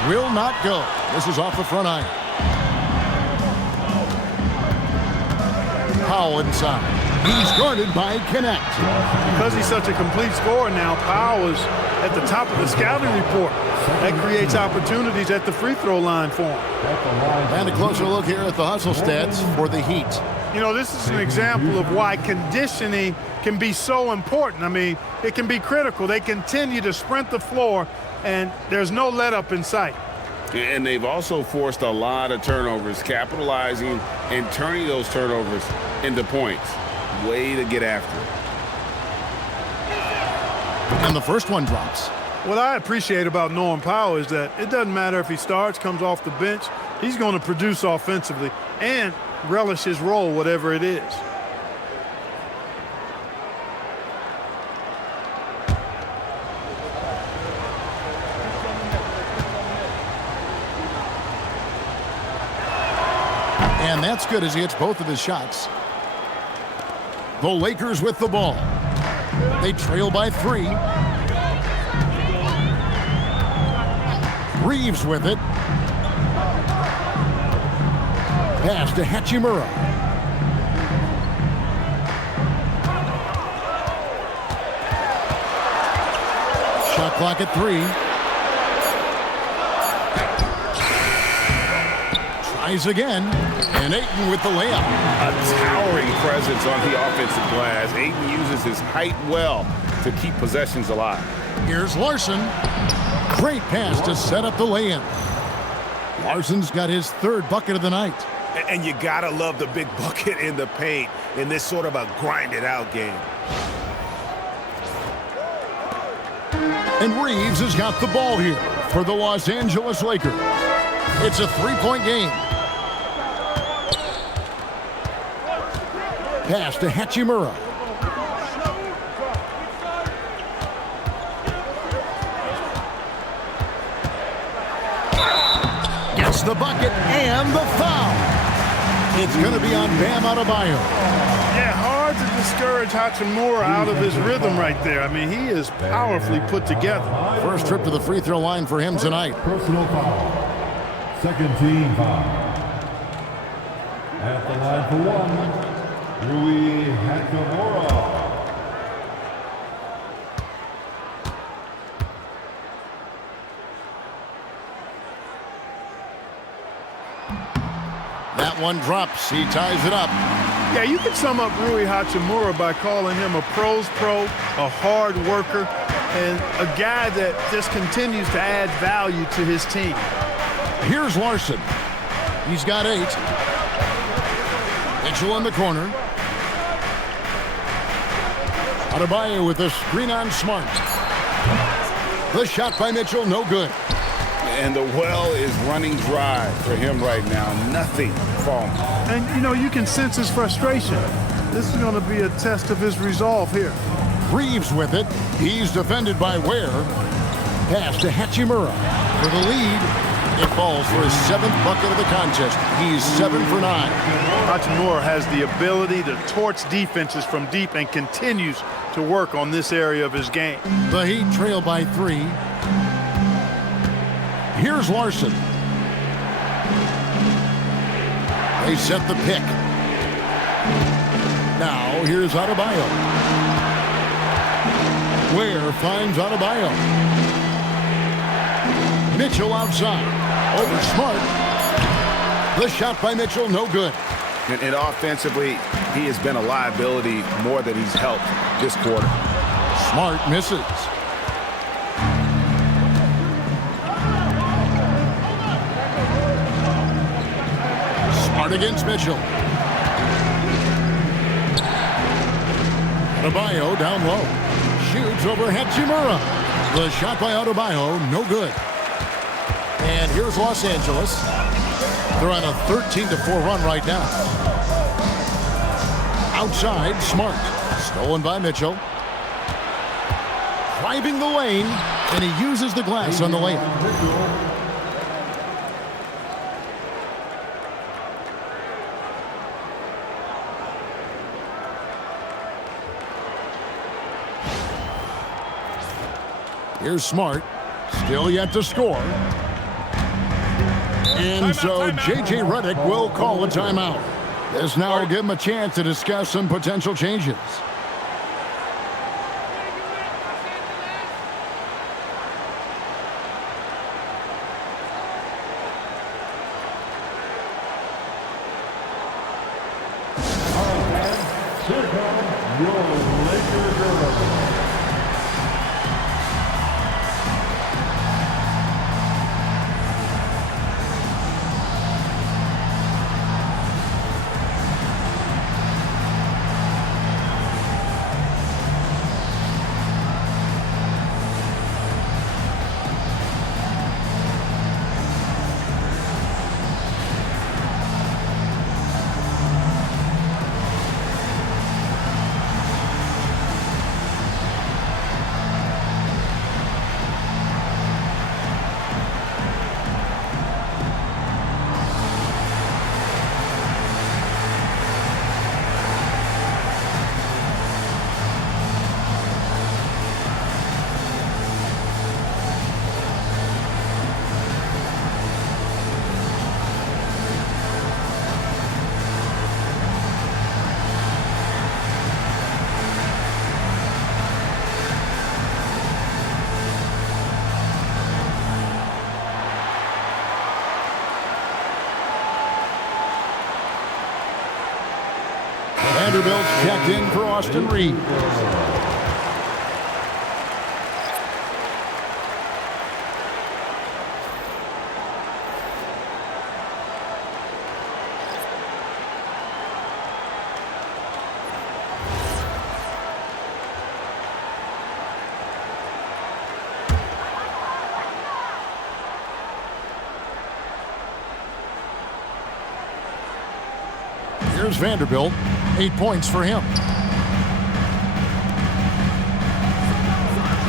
Will not go. This is off the front iron. Powell inside. He's guarded by Connect. Because he's such a complete scorer now, Powell is at the top of the scouting report. That creates opportunities at the free throw line for him. And a closer look here at the hustle stats for the Heat. You know, this is an example of why conditioning can be so important. I mean, it can be critical. They continue to sprint the floor, and there's no let up in sight. And they've also forced a lot of turnovers, capitalizing and turning those turnovers into points. Way to get after it. And the first one drops. What I appreciate about Norman Powell is that it doesn't matter if he starts, comes off the bench, he's going to produce offensively and relish his role, whatever it is. And that's good as he hits both of his shots. The Lakers with the ball. They trail by 3. Reeves with it. Pass to Hachimura. Shot clock at 3. Tries again. And Ayton with the layup. A towering presence on the offensive glass. Ayton uses his height well to keep possessions alive. Here's Larson. Great pass to set up the lay-in. Larson's got his 3rd bucket of the night. And you gotta love the big bucket in the paint in this sort of a grinded-out game. And Reeves has got the ball here for the Los Angeles Lakers. It's a 3-point game. Pass to Hachimura. Gets the bucket and the foul. It's going to be on Bam Adebayo. Yeah, hard to discourage Hachimura out of his rhythm right there. I mean, he is powerfully put together. First trip to the free throw line for him tonight. Personal foul. Second team foul. At the line for 1, Rui Hachimura. That one drops. He ties it up. Yeah, you could sum up Rui Hachimura by calling him a pro's pro, a hard worker, and a guy that just continues to add value to his team. Here's Larson. He's got 8. Mitchell in the corner. Adebayo with a screen on Smart. The shot by Mitchell, no good. And the well is running dry for him right now. Nothing falling. And, you know, you can sense his frustration. This is going to be a test of his resolve here. Reeves with it. He's defended by Ware. Pass to Hachimura for the lead. It falls for his 7th bucket of the contest. He's 7 for 9. Hachimura has the ability to torch defenses from deep and continues to work on this area of his game. The Heat trail by 3. Here's Larson. They set the pick. Now here's Adebayo. Ware finds Adebayo. Mitchell outside. Over Smart. The shot by Mitchell, no good. And offensively, he has been a liability more than he's helped this quarter. Smart misses. Smart against Mitchell. Adebayo down low. Shoots over Hachimura. The shot by Adebayo, no good. And here's Los Angeles. They're on a 13-4 run right now. Outside, Smart. Stolen by Mitchell. Driving the lane, and he uses the glass on the layup. Here's Smart. Still yet to score. And so J.J. Redick will call a timeout. This now will give him a chance to discuss some potential changes. Vanderbilt's checked in for Austin Reeves. Here's Vanderbilt. 8 points for him.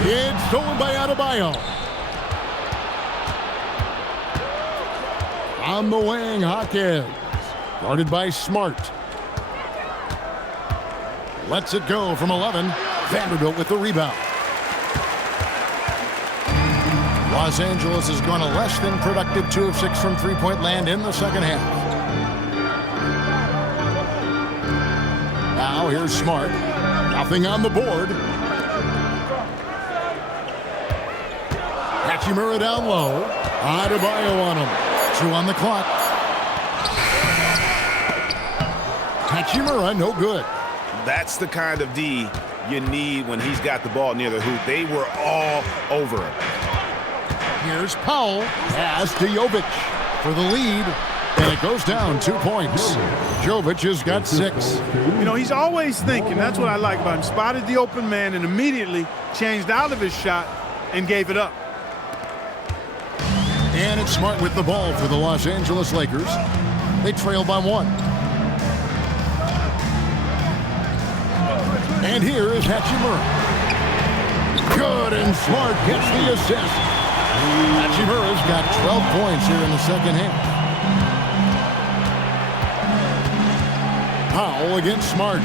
It's stolen by Adebayo. On the wing, Hawkins. Guarded by Smart. Lets it go from 11. Vanderbilt with the rebound. Los Angeles has gone a less than productive 2 of 6 from three-point land in the second half. Now here's Smart. Nothing on the board. Hachimura down low. Adebayo on him. 2 on the clock. Hachimura, no good. That's the kind of D you need when he's got the ball near the hoop. They were all over him. Here's Powell. Pass to Jovic for the lead. And it goes down 2 points. Jovic has got 6. You know, he's always thinking. That's what I like about him. Spotted the open man and immediately changed out of his shot and gave it up. And it's Smart with the ball for the Los Angeles Lakers. They trail by 1. And here is Hachimura. Good, and Smart gets the assist. Hachimura's got 12 points here in the second half. Powell against Smart.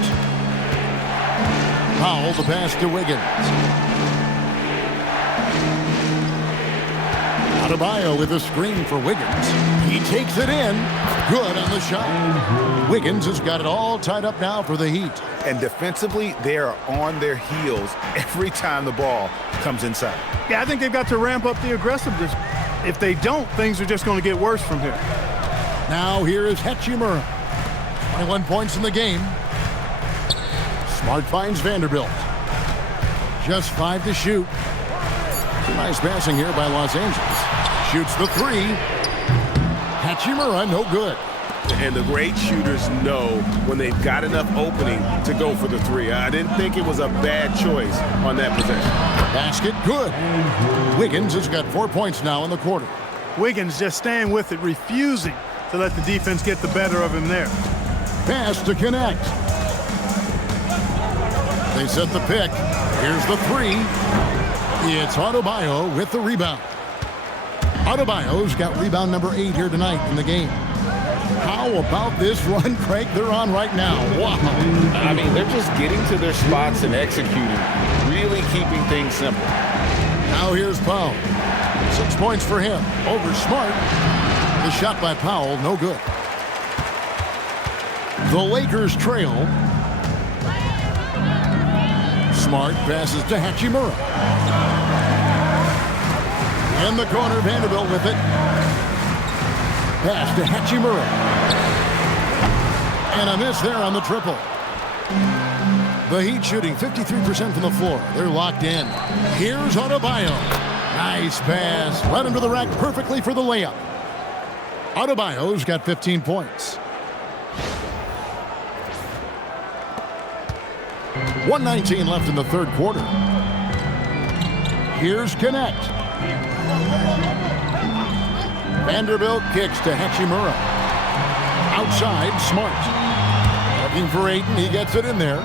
Powell the pass to Wiggins. Adebayo with a screen for Wiggins. He takes it in. Good on the shot. Wiggins has got it all tied up now for the Heat. And defensively, they are on their heels every time the ball comes inside. Yeah, I think they've got to ramp up the aggressiveness. If they don't, things are just going to get worse from here. Now here is Hachimura. 21 points in the game. Smart finds Vanderbilt. Just 5 to shoot. Nice passing here by Los Angeles. Shoots the 3. Hachimura, no good. And the great shooters know when they've got enough opening to go for the 3. I didn't think it was a bad choice on that possession. Basket, good. Wiggins has got 4 points now in the quarter. Wiggins just staying with it, refusing to let the defense get the better of him there. Pass to connect. They set the pick. Here's the 3. It's Adebayo with the rebound. Adebayo's got rebound number 8 here tonight in the game. How about this run, Craig, they're on right now? Wow. I mean, they're just getting to their spots and executing, really keeping things simple. Now here's Powell. 6 points for him. Over Smart. The shot by Powell, no good. The Lakers trail. Smart passes to Hachimura. In the corner, Vanderbilt with it. Pass to Hachimura. And a miss there on the triple. The Heat shooting 53% from the floor. They're locked in. Here's Adebayo. Nice pass. Led him to the rack perfectly for the layup. Adebayo's got 15 points. 1:19 left in the third quarter. Here's Connect. Vanderbilt kicks to Hachimura. Outside, Smart. Looking for Ayton, he gets it in there.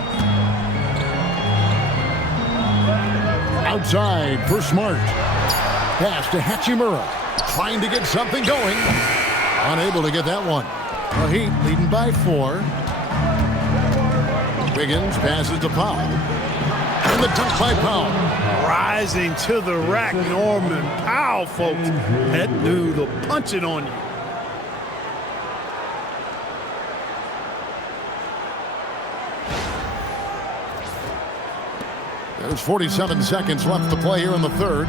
Outside for Smart. Pass to Hachimura. Trying to get something going. Unable to get that one. The Heat leading by 4. Wiggins passes to Powell. And the dunk by Powell. Rising to the rack, Norman Powell, folks. That dude will punch it on you. There's 47 seconds left to play here in the third.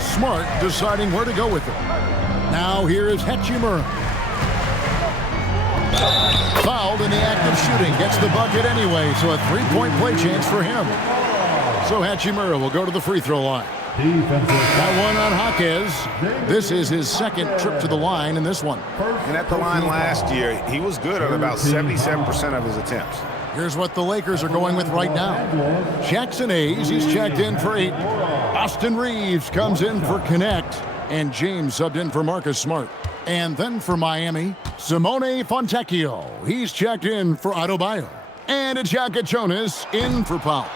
Smart deciding where to go with it. Now here is Hachimura. Fouled in the act of shooting. Gets the bucket anyway, so a 3-point play chance for him. So Hachimura will go to the free throw line. That one on Jaquez. This is his second trip to the line in this one. And at the line last year, he was good on about 77% of his attempts. Here's what the Lakers are going with right now. Jackson Hayes, he's checked in for 8. Austin Reeves comes in for Connect. And James subbed in for Marcus Smart. And then for Miami, Simone Fontecchio. He's checked in for Adebayo. And it's Jonas in for Powell.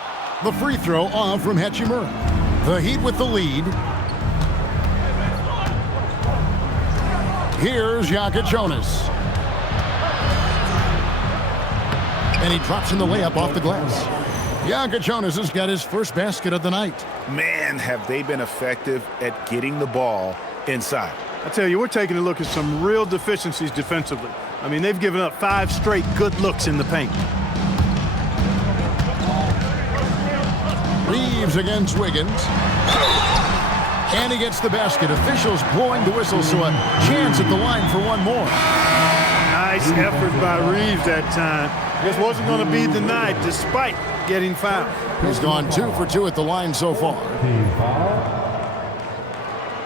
The free throw off from Hachimura. The Heat with the lead. Here's Jonas. And he drops in the layup off the glass. Jonas has got his first basket of the night. Man, have they been effective at getting the ball inside. I tell you, we're taking a look at some real deficiencies defensively. I mean, they've given up 5 straight good looks in the paint. Reeves against Wiggins. And he gets the basket. Officials blowing the whistle, so a chance at the line for one more. Nice effort by Reeves that time. This wasn't going to be denied despite getting fouled. He's gone 2 for 2 at the line so far. Team foul.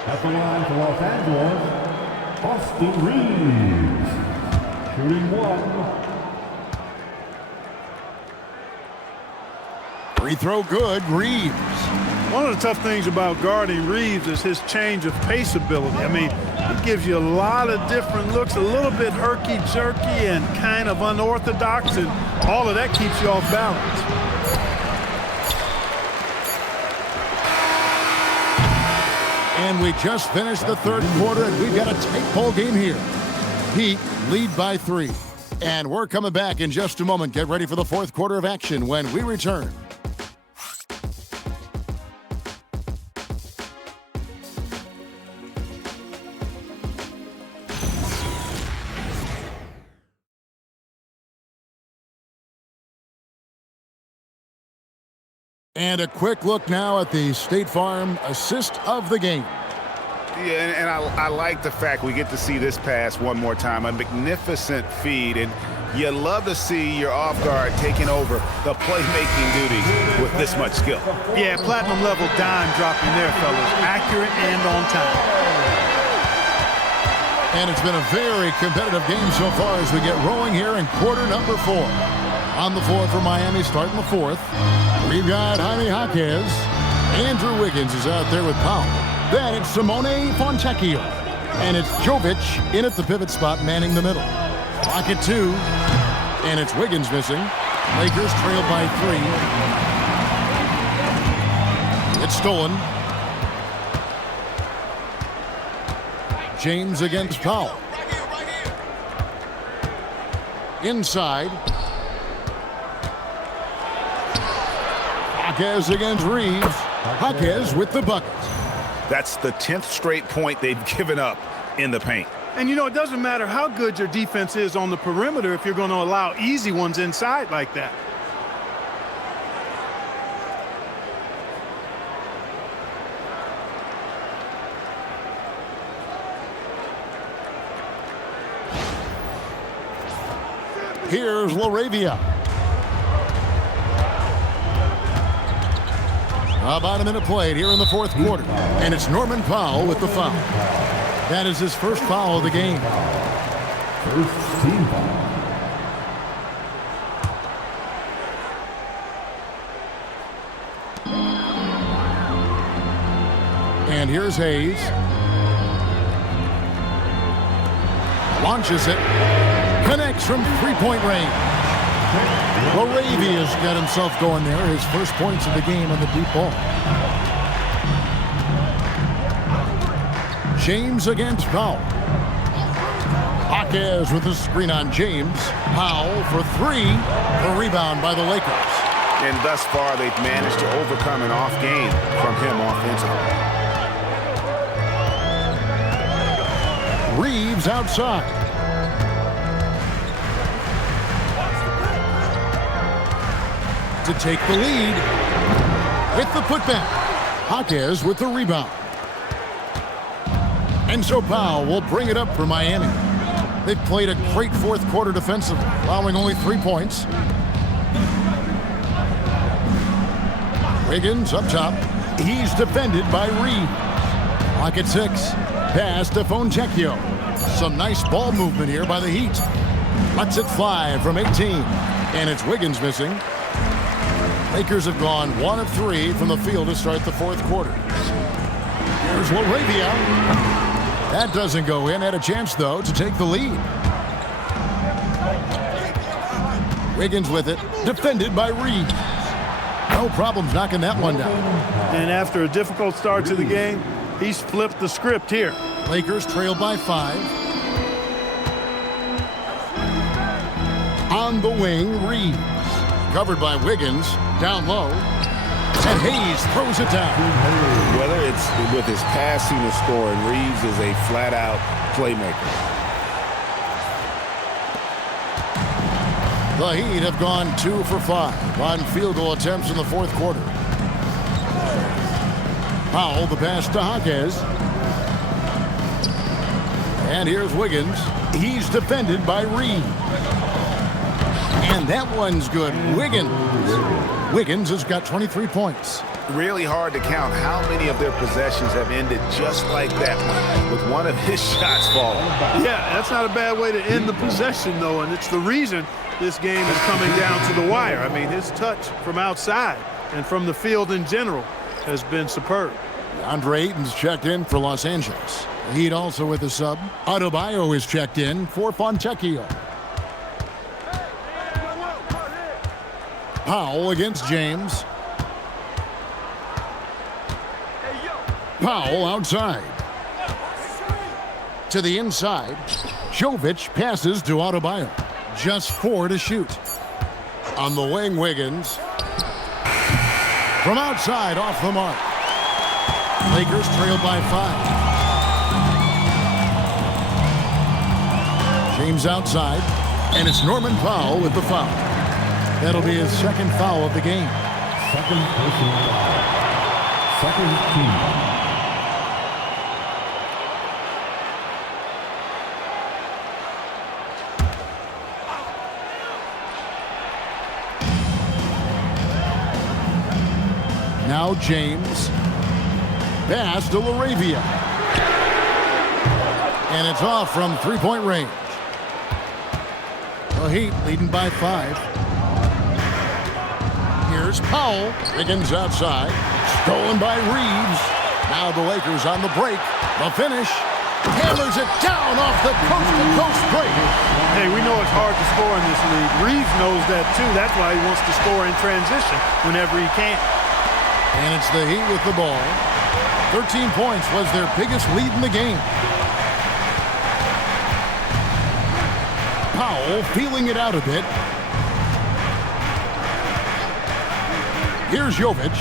At the line for Los Angeles, Austin Reeves. Shooting 1. Free throw good, Reeves. One of the tough things about guarding Reeves is his change of pace ability. I mean, he gives you a lot of different looks, a little bit herky-jerky and kind of unorthodox, and all of that keeps you off balance. And we just finished the third quarter, and we've got a tight ball game here. Heat lead by 3. And we're coming back in just a moment. Get ready for the fourth quarter of action when we return. And a quick look now at the State Farm assist of the game. Yeah, and I like the fact we get to see this pass one more time. A magnificent feed, and you love to see your off guard taking over the playmaking duties with this much skill. Yeah, platinum level dime dropping there, fellas. Accurate and on time. And it's been a very competitive game so far as we get rolling here in quarter number 4. On the floor for Miami starting the fourth. We've got Jaime Jaquez. Andrew Wiggins is out there with Powell. Then it's Simone Fontecchio. And it's Jovic in at the pivot spot manning the middle. Pocket 2. And it's Wiggins missing. Lakers trailed by 3. It's stolen. James against Powell. Inside. Jaquez against Reeves. Jaquez with the bucket. That's the 10th straight point they've given up in the paint. And, you know, it doesn't matter how good your defense is on the perimeter if you're going to allow easy ones inside like that. Here's LaRavia. About a minute played here in the fourth quarter. And it's Norman Powell with the foul. That is his first foul of the game. First team foul. And here's Hayes. Launches it. Connects from three-point range. LaRavia's got himself going there. His first points of the game on the deep ball. James against Powell. Jaquez with the screen on James. Powell for 3. A rebound by the Lakers. And thus far, they've managed to overcome an off game from him offensively. Reeves outside. To take the lead with the putback. Jaquez with the rebound. And so Powell will bring it up for Miami. They've played a great fourth quarter defensively, allowing only 3 points. Wiggins up top. He's defended by Reed. Clock at 6. Pass to Fontecchio. Some nice ball movement here by the Heat. Lets it fly from 18. And it's Wiggins missing. Lakers have gone 1 of 3 from the field to start the fourth quarter. Here's LaRavia. That doesn't go in. Had a chance, though, to take the lead. Wiggins with it. Defended by Reed. No problems knocking that one down. And after a difficult start to the game, he's flipped the script here. Lakers trail by 5. On the wing, Reeves. Covered by Wiggins. Down low. And Hayes throws it down. Whether it's with his passing or scoring, Reeves is a flat-out playmaker. The Heat have gone 2 for 5 on field goal attempts in the fourth quarter. Powell, the pass to Jaquez. And here's Wiggins. He's defended by Reed. And that one's good. Wiggins has got 23 points. Really hard to count how many of their possessions have ended just like that one, with one of his shots falling. Yeah, that's not a bad way to end the possession, though, and it's the reason this game is coming down to the wire. I mean, his touch from outside and from the field in general has been superb. Deandre Ayton's checked in for Los Angeles. The Heat also with a sub. Adebayo is checked in for Fontecchio. Powell against James. Powell outside. To the inside. Jovic passes to Adebayo. Just 4 to shoot. On the wing, Wiggins. From outside, off the mark. Lakers trailed by 5. James outside. And it's Norman Powell with the foul. That'll be his second foul of the game. Second personal foul. Second team. Now James. Pass to LaRavia. And it's off from three-point range. The Heat leading by 5. Here's Powell. Wiggins outside. Stolen by Reeves. Now the Lakers on the break. The finish. Hammers it down off the coast-to-coast break. Hey, we know it's hard to score in this league. Reeves knows that too. That's why he wants to score in transition whenever he can. And it's the Heat with the ball. 13 points was their biggest lead in the game. Powell feeling it out a bit. Here's Jovic.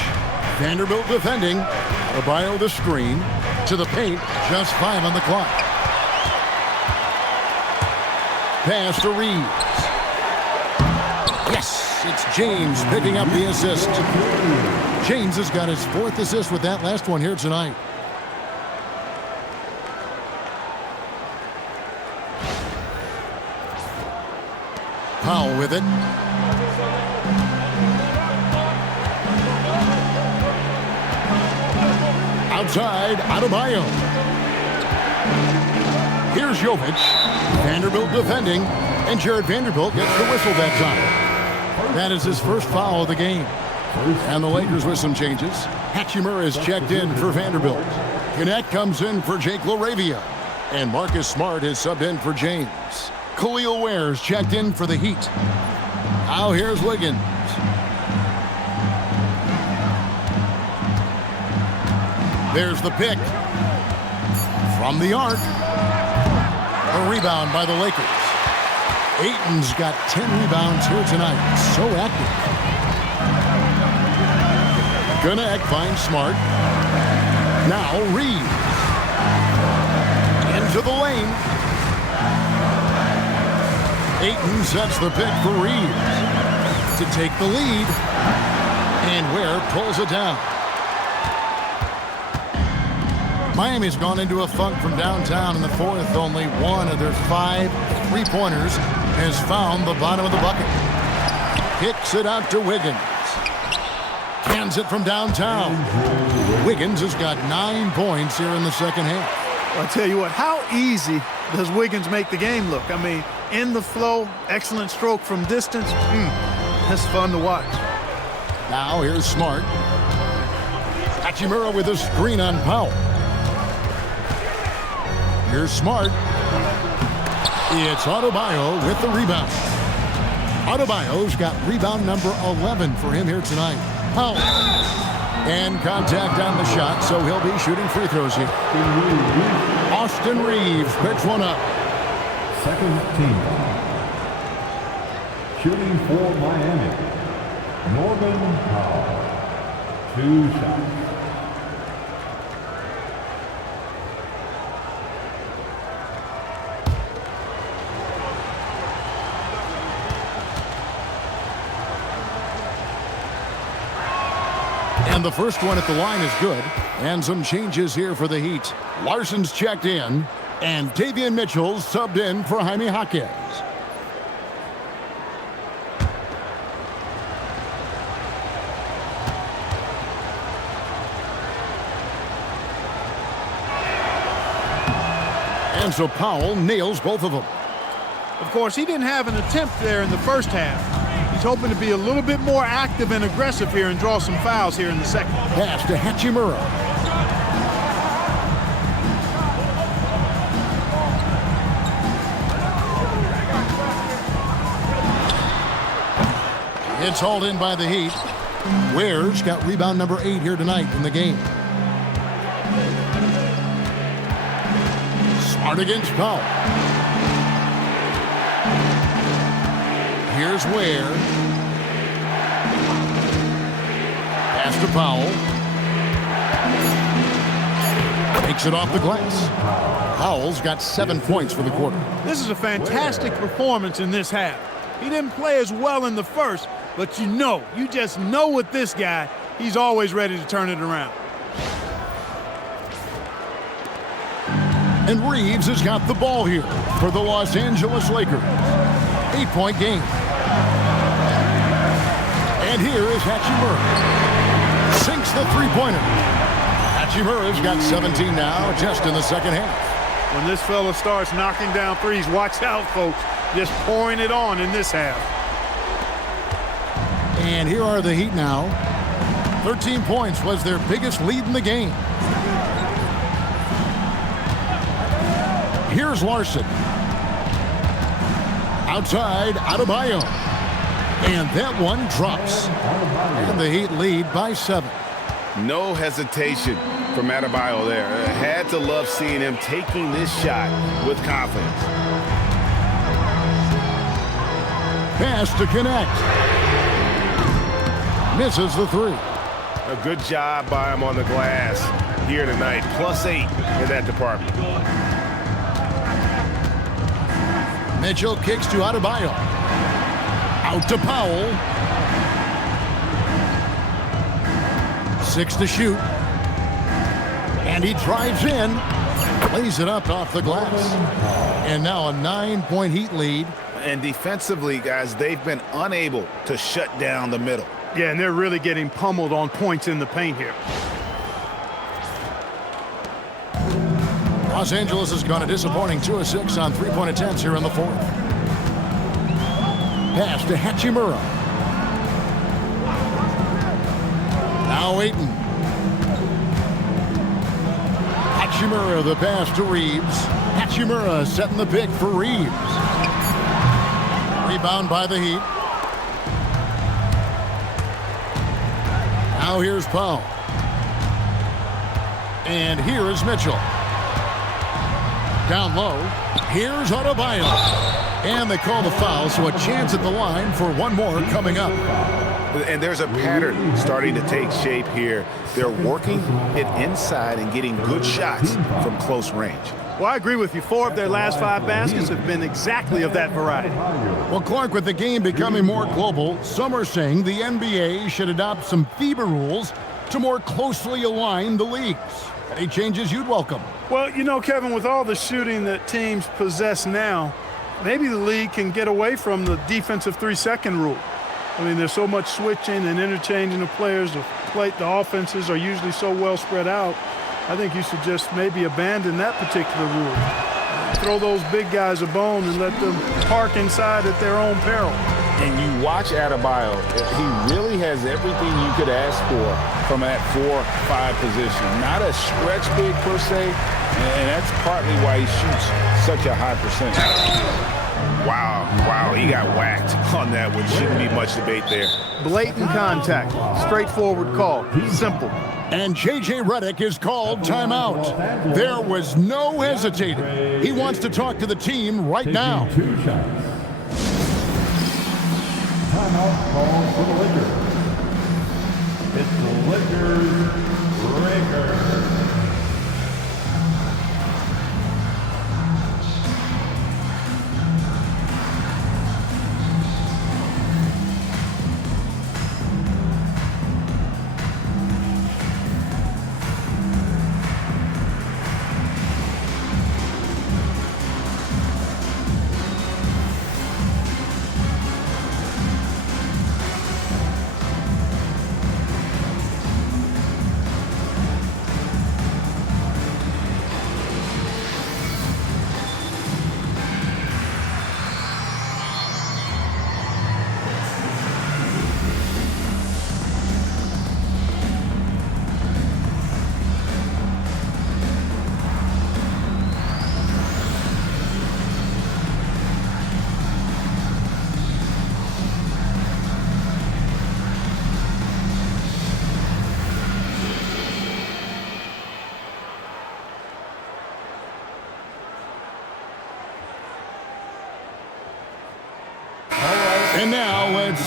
Vanderbilt defending. Adebayo the screen. To the paint. Just 5 on the clock. Pass to Reeves. Yes, it's James picking up the assist. James has got his 4th assist with that last one here tonight. Powell with it. Outside, Adebayo. Here's Jovic. Vanderbilt defending, and Jared Vanderbilt gets the whistle that time. That is his first foul of the game. And the Lakers with some changes. Hachimura is checked in for Vanderbilt. Gannett comes in for Jake LaRavia. And Marcus Smart is subbed in for James. Khalil Ware's checked in for the Heat. Now here's Wiggins. There's the pick. From the arc. A rebound by the Lakers. Ayton's got 10 rebounds here tonight. So active. Gannett finds Smart. Now Reeves. Into the lane. Ayton sets the pick for Reeves to take the lead. And Ware pulls it down. Miami's gone into a funk from downtown in the 4th. Only one of their 5 3-pointers has found the bottom of the bucket. Kicks it out to Wiggins. Hands it from downtown. Wiggins has got 9 points here in the second half. I'll tell you what, how easy does Wiggins make the game look? I mean, in the flow, excellent stroke from distance. That's fun to watch. Now here's Smart. Hachimura with a screen on Powell. Here's Smart. It's Adebayo with the rebound. Adebayo's got rebound number 11 for him here tonight. Powell. And contact on the shot, so he'll be shooting free throws here. Austin Reeves picks one up. Second team. Shooting for Miami. Norman Powell. 2 shots. And the first one at the line is good. And some changes here for the Heat. Larson's checked in, and Davion Mitchell's subbed in for Jaime Jaquez. And so Powell nails both of them. Of course, he didn't have an attempt there in the first half. He's hoping to be a little bit more active and aggressive here and draw some fouls here in the second. Pass to Hachimura. It's hauled in by the Heat. Ware's got rebound number 8 here tonight in the game. Hard against Powell. Here's Ware. Pass to Powell. Takes it off the glass. Powell's got 7 points for the quarter. This is a fantastic performance in this half. He didn't play as well in the first, but you just know with this guy, he's always ready to turn it around. And Reeves has got the ball here for the Los Angeles Lakers. 8-point game. And here is Hachimura. Sinks the three-pointer. Hachimura's got 17 now, just in the second half. When this fella starts knocking down threes, watch out, folks. Just pouring it on in this half. And here are the Heat now. 13 points was their biggest lead in the game. Here's Larson. Outside, Adebayo. And that one drops. And the Heat lead by 7. No hesitation from Adebayo there. I had to love seeing him taking this shot with confidence. Pass to connect. Misses the three. A good job by him on the glass here tonight. +8 in that department. Mitchell kicks to Adebayo. Out to Powell. 6 to shoot. And he drives in. Lays it up off the glass. And now a 9-point Heat lead. And defensively, guys, they've been unable to shut down the middle. Yeah, and they're really getting pummeled on points in the paint here. Los Angeles has gone a disappointing 2 of 6 on three-point attempts here in the fourth. Pass to Hachimura. Now Ayton. Hachimura, the pass to Reeves. Hachimura setting the pick for Reeves. Rebound by the Heat. Now here's Powell. And here is Mitchell. Down low. Here's Adebayo. And they call the foul, so a chance at the line for one more coming up. And there's a pattern starting to take shape here. They're working it inside and getting good shots from close range. Well, I agree with you. 4 of their last 5 baskets have been exactly of that variety. Well, Clark, with the game becoming more global, some are saying the NBA should adopt some FIBA rules to more closely align the leagues. Any changes you'd welcome? Well, Kevin, with all the shooting that teams possess now, maybe the league can get away from the defensive 3-second rule. I mean, there's so much switching and interchanging of players. The offenses are usually so well spread out. I think you should just maybe abandon that particular rule. Throw those big guys a bone and let them park inside at their own peril. And you watch Adebayo, he really has everything you could ask for from that 4-5 position. Not a stretch big per se, and that's partly why he shoots such a high percentage. Wow, he got whacked on that one. Shouldn't be much debate there. Blatant contact, straightforward call, simple. And J.J. Redick is called timeout. There was no hesitating. He wants to talk to the team right now. 2 shots. Timeout called for the Lakers. It's the Lakers breaker.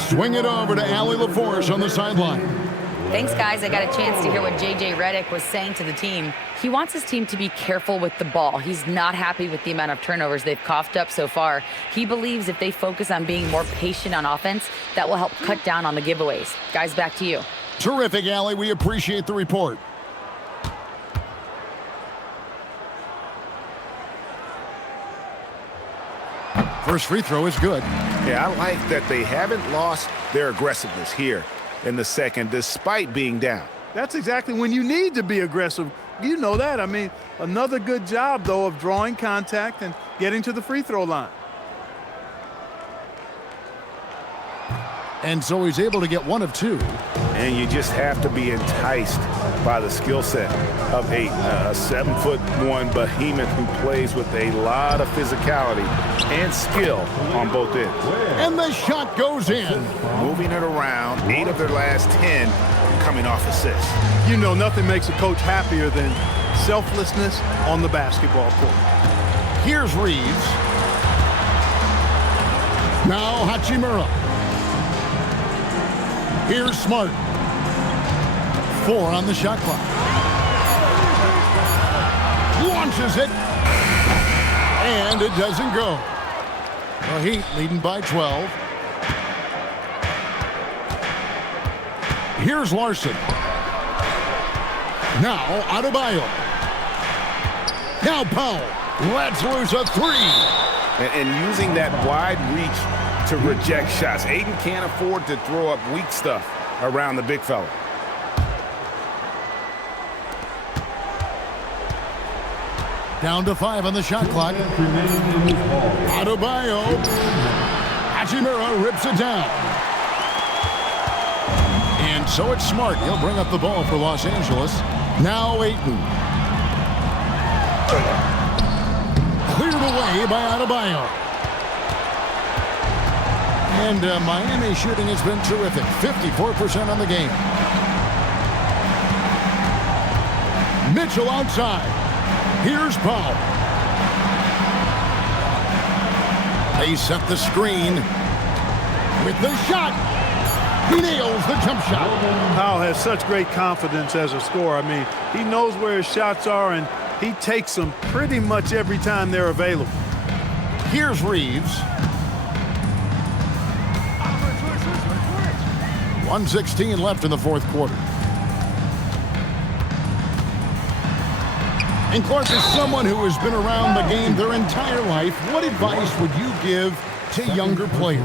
swing it over to Allie LaForce on the sideline. Thanks, guys. I got a chance to hear what J.J. Redick was saying to the team. He wants his team to be careful with the ball. He's not happy with the amount of turnovers they've coughed up so far. He believes if they focus on being more patient on offense, that will help cut down on the giveaways. Guys, back to you. Terrific, Allie. We appreciate the report. First free throw is good. Yeah, I like that they haven't lost their aggressiveness here in the second, despite being down. That's exactly when you need to be aggressive. You know that. I mean, another good job, though, of drawing contact and getting to the free throw line. And so he's able to get one of two. And you just have to be enticed by the skill set of Ayton, a 7'1" behemoth who plays with a lot of physicality and skill on both ends. And the shot goes in. Moving it around, 8 of their last 10 coming off assists. You know, nothing makes a coach happier than selflessness on the basketball court. Here's Reeves. Now Hachimura. Here's Smart. 4 on the shot clock. Launches it. And it doesn't go. The Heat leading by 12. Here's Larson. Now Adebayo. Now Powell. Lets loose a 3. And using that wide reach to reject shots. Ayton can't afford to throw up weak stuff around the big fella. Down to 5 on the shot clock. Adebayo. Hachimura rips it down. And so it's Smart. He'll bring up the ball for Los Angeles. Now Ayton. Cleared away by Adebayo. And Miami shooting has been terrific. 54% on the game. Mitchell outside. Here's Powell. They set the screen with the shot. He nails the jump shot. Powell has such great confidence as a scorer. I mean, he knows where his shots are, and he takes them pretty much every time they're available. Here's Reeves. 1:16 left in the fourth quarter. And Clark, is someone who has been around the game their entire life, what advice would you give to younger players?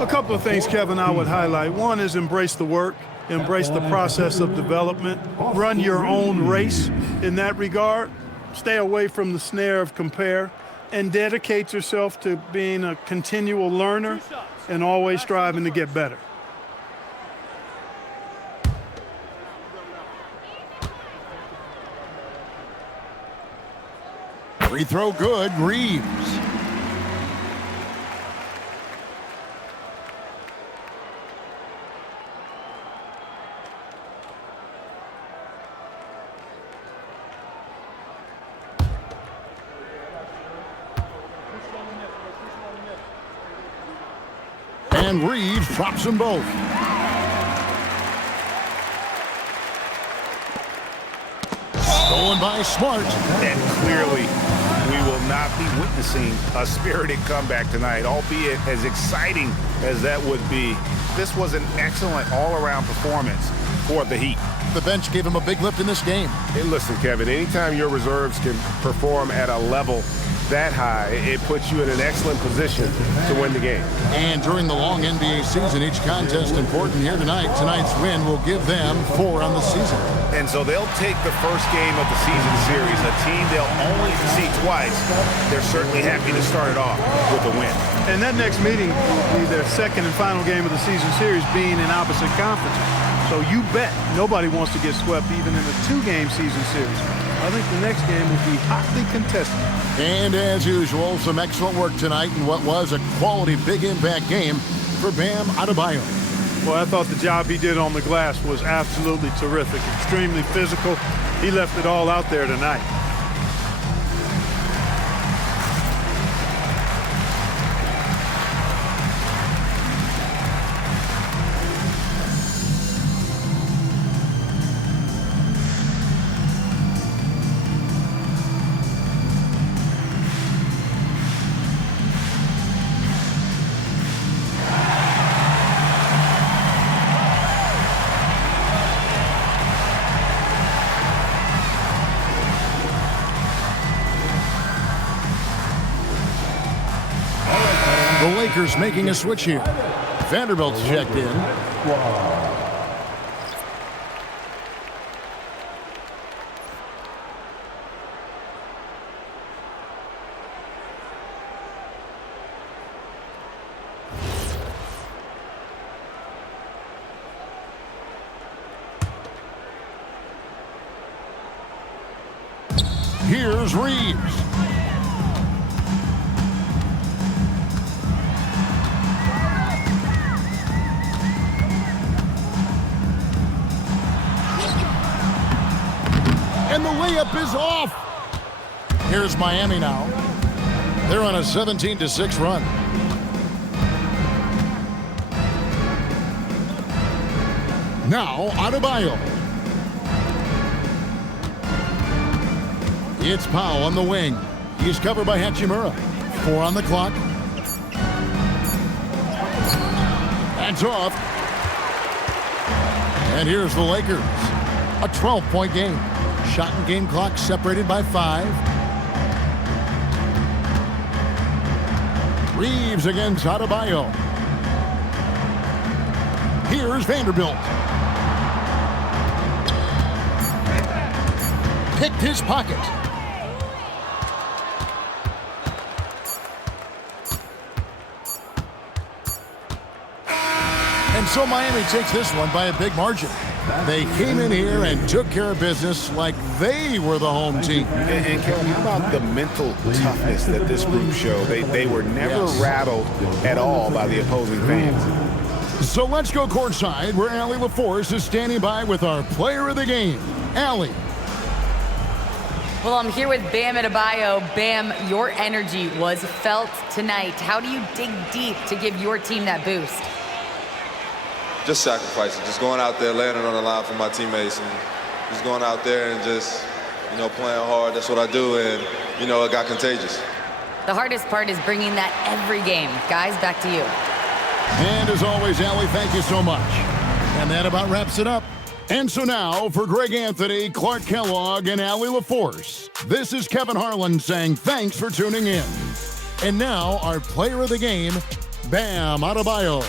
A couple of things, Kevin, I would highlight. One is embrace the work, embrace the process of development, run your own race in that regard, stay away from the snare of compare, and dedicate yourself to being a continual learner and always striving to get better. Free throw good, Reeves. And Reeves drops them both. Stolen by Smart. And clearly, we will not be witnessing a spirited comeback tonight, albeit as exciting as that would be. This was an excellent all-around performance for the Heat. The bench gave him a big lift in this game. Hey, listen, Kevin, anytime your reserves can perform at a level that high, it puts you in an excellent position to win the game. And during the long NBA season, each contest important here tonight. Tonight's win will give them 4 on the season. And so they'll take the first game of the season series, a team they'll only see twice. They're certainly happy to start it off with a win. And that next meeting will be their second and final game of the season series, being in opposite conferences. So you bet nobody wants to get swept even in a 2-game season series. I think the next game will be hotly contested. And as usual, some excellent work tonight in what was a quality big impact game for Bam Adebayo. Well, I thought the job he did on the glass was absolutely terrific, extremely physical. He left it all out there tonight. Lakers making a switch here. Vanderbilt's checked in. Here's Reeves. And the layup is off. Here's Miami now. They're on a 17-6 run. Now, Adebayo. It's Powell on the wing. He's covered by Hachimura. 4 on the clock. That's off. And here's the Lakers. A 12-point game. Shot and game clock separated by 5. Reeves against Adebayo. Here's Vanderbilt. Picked his pocket. And so Miami takes this one by a big margin. They came in here and took care of business like they were the home team. And Kevin, how about the mental toughness that this group showed? They were never rattled at all by the opposing fans. So let's go courtside where Allie LaForce is standing by with our player of the game. Allie. Well, I'm here with Bam Adebayo. Bam, your energy was felt tonight. How do you dig deep to give your team that boost? Just sacrificing, just going out there, laying it on the line for my teammates, and just going out there and just, playing hard. That's what I do, and, it got contagious. The hardest part is bringing that every game. Guys, back to you. And as always, Allie, thank you so much. And that about wraps it up. And so now, for Greg Anthony, Clark Kellogg, and Allie LaForce, this is Kevin Harlan saying thanks for tuning in. And now, our player of the game, Bam Adebayo.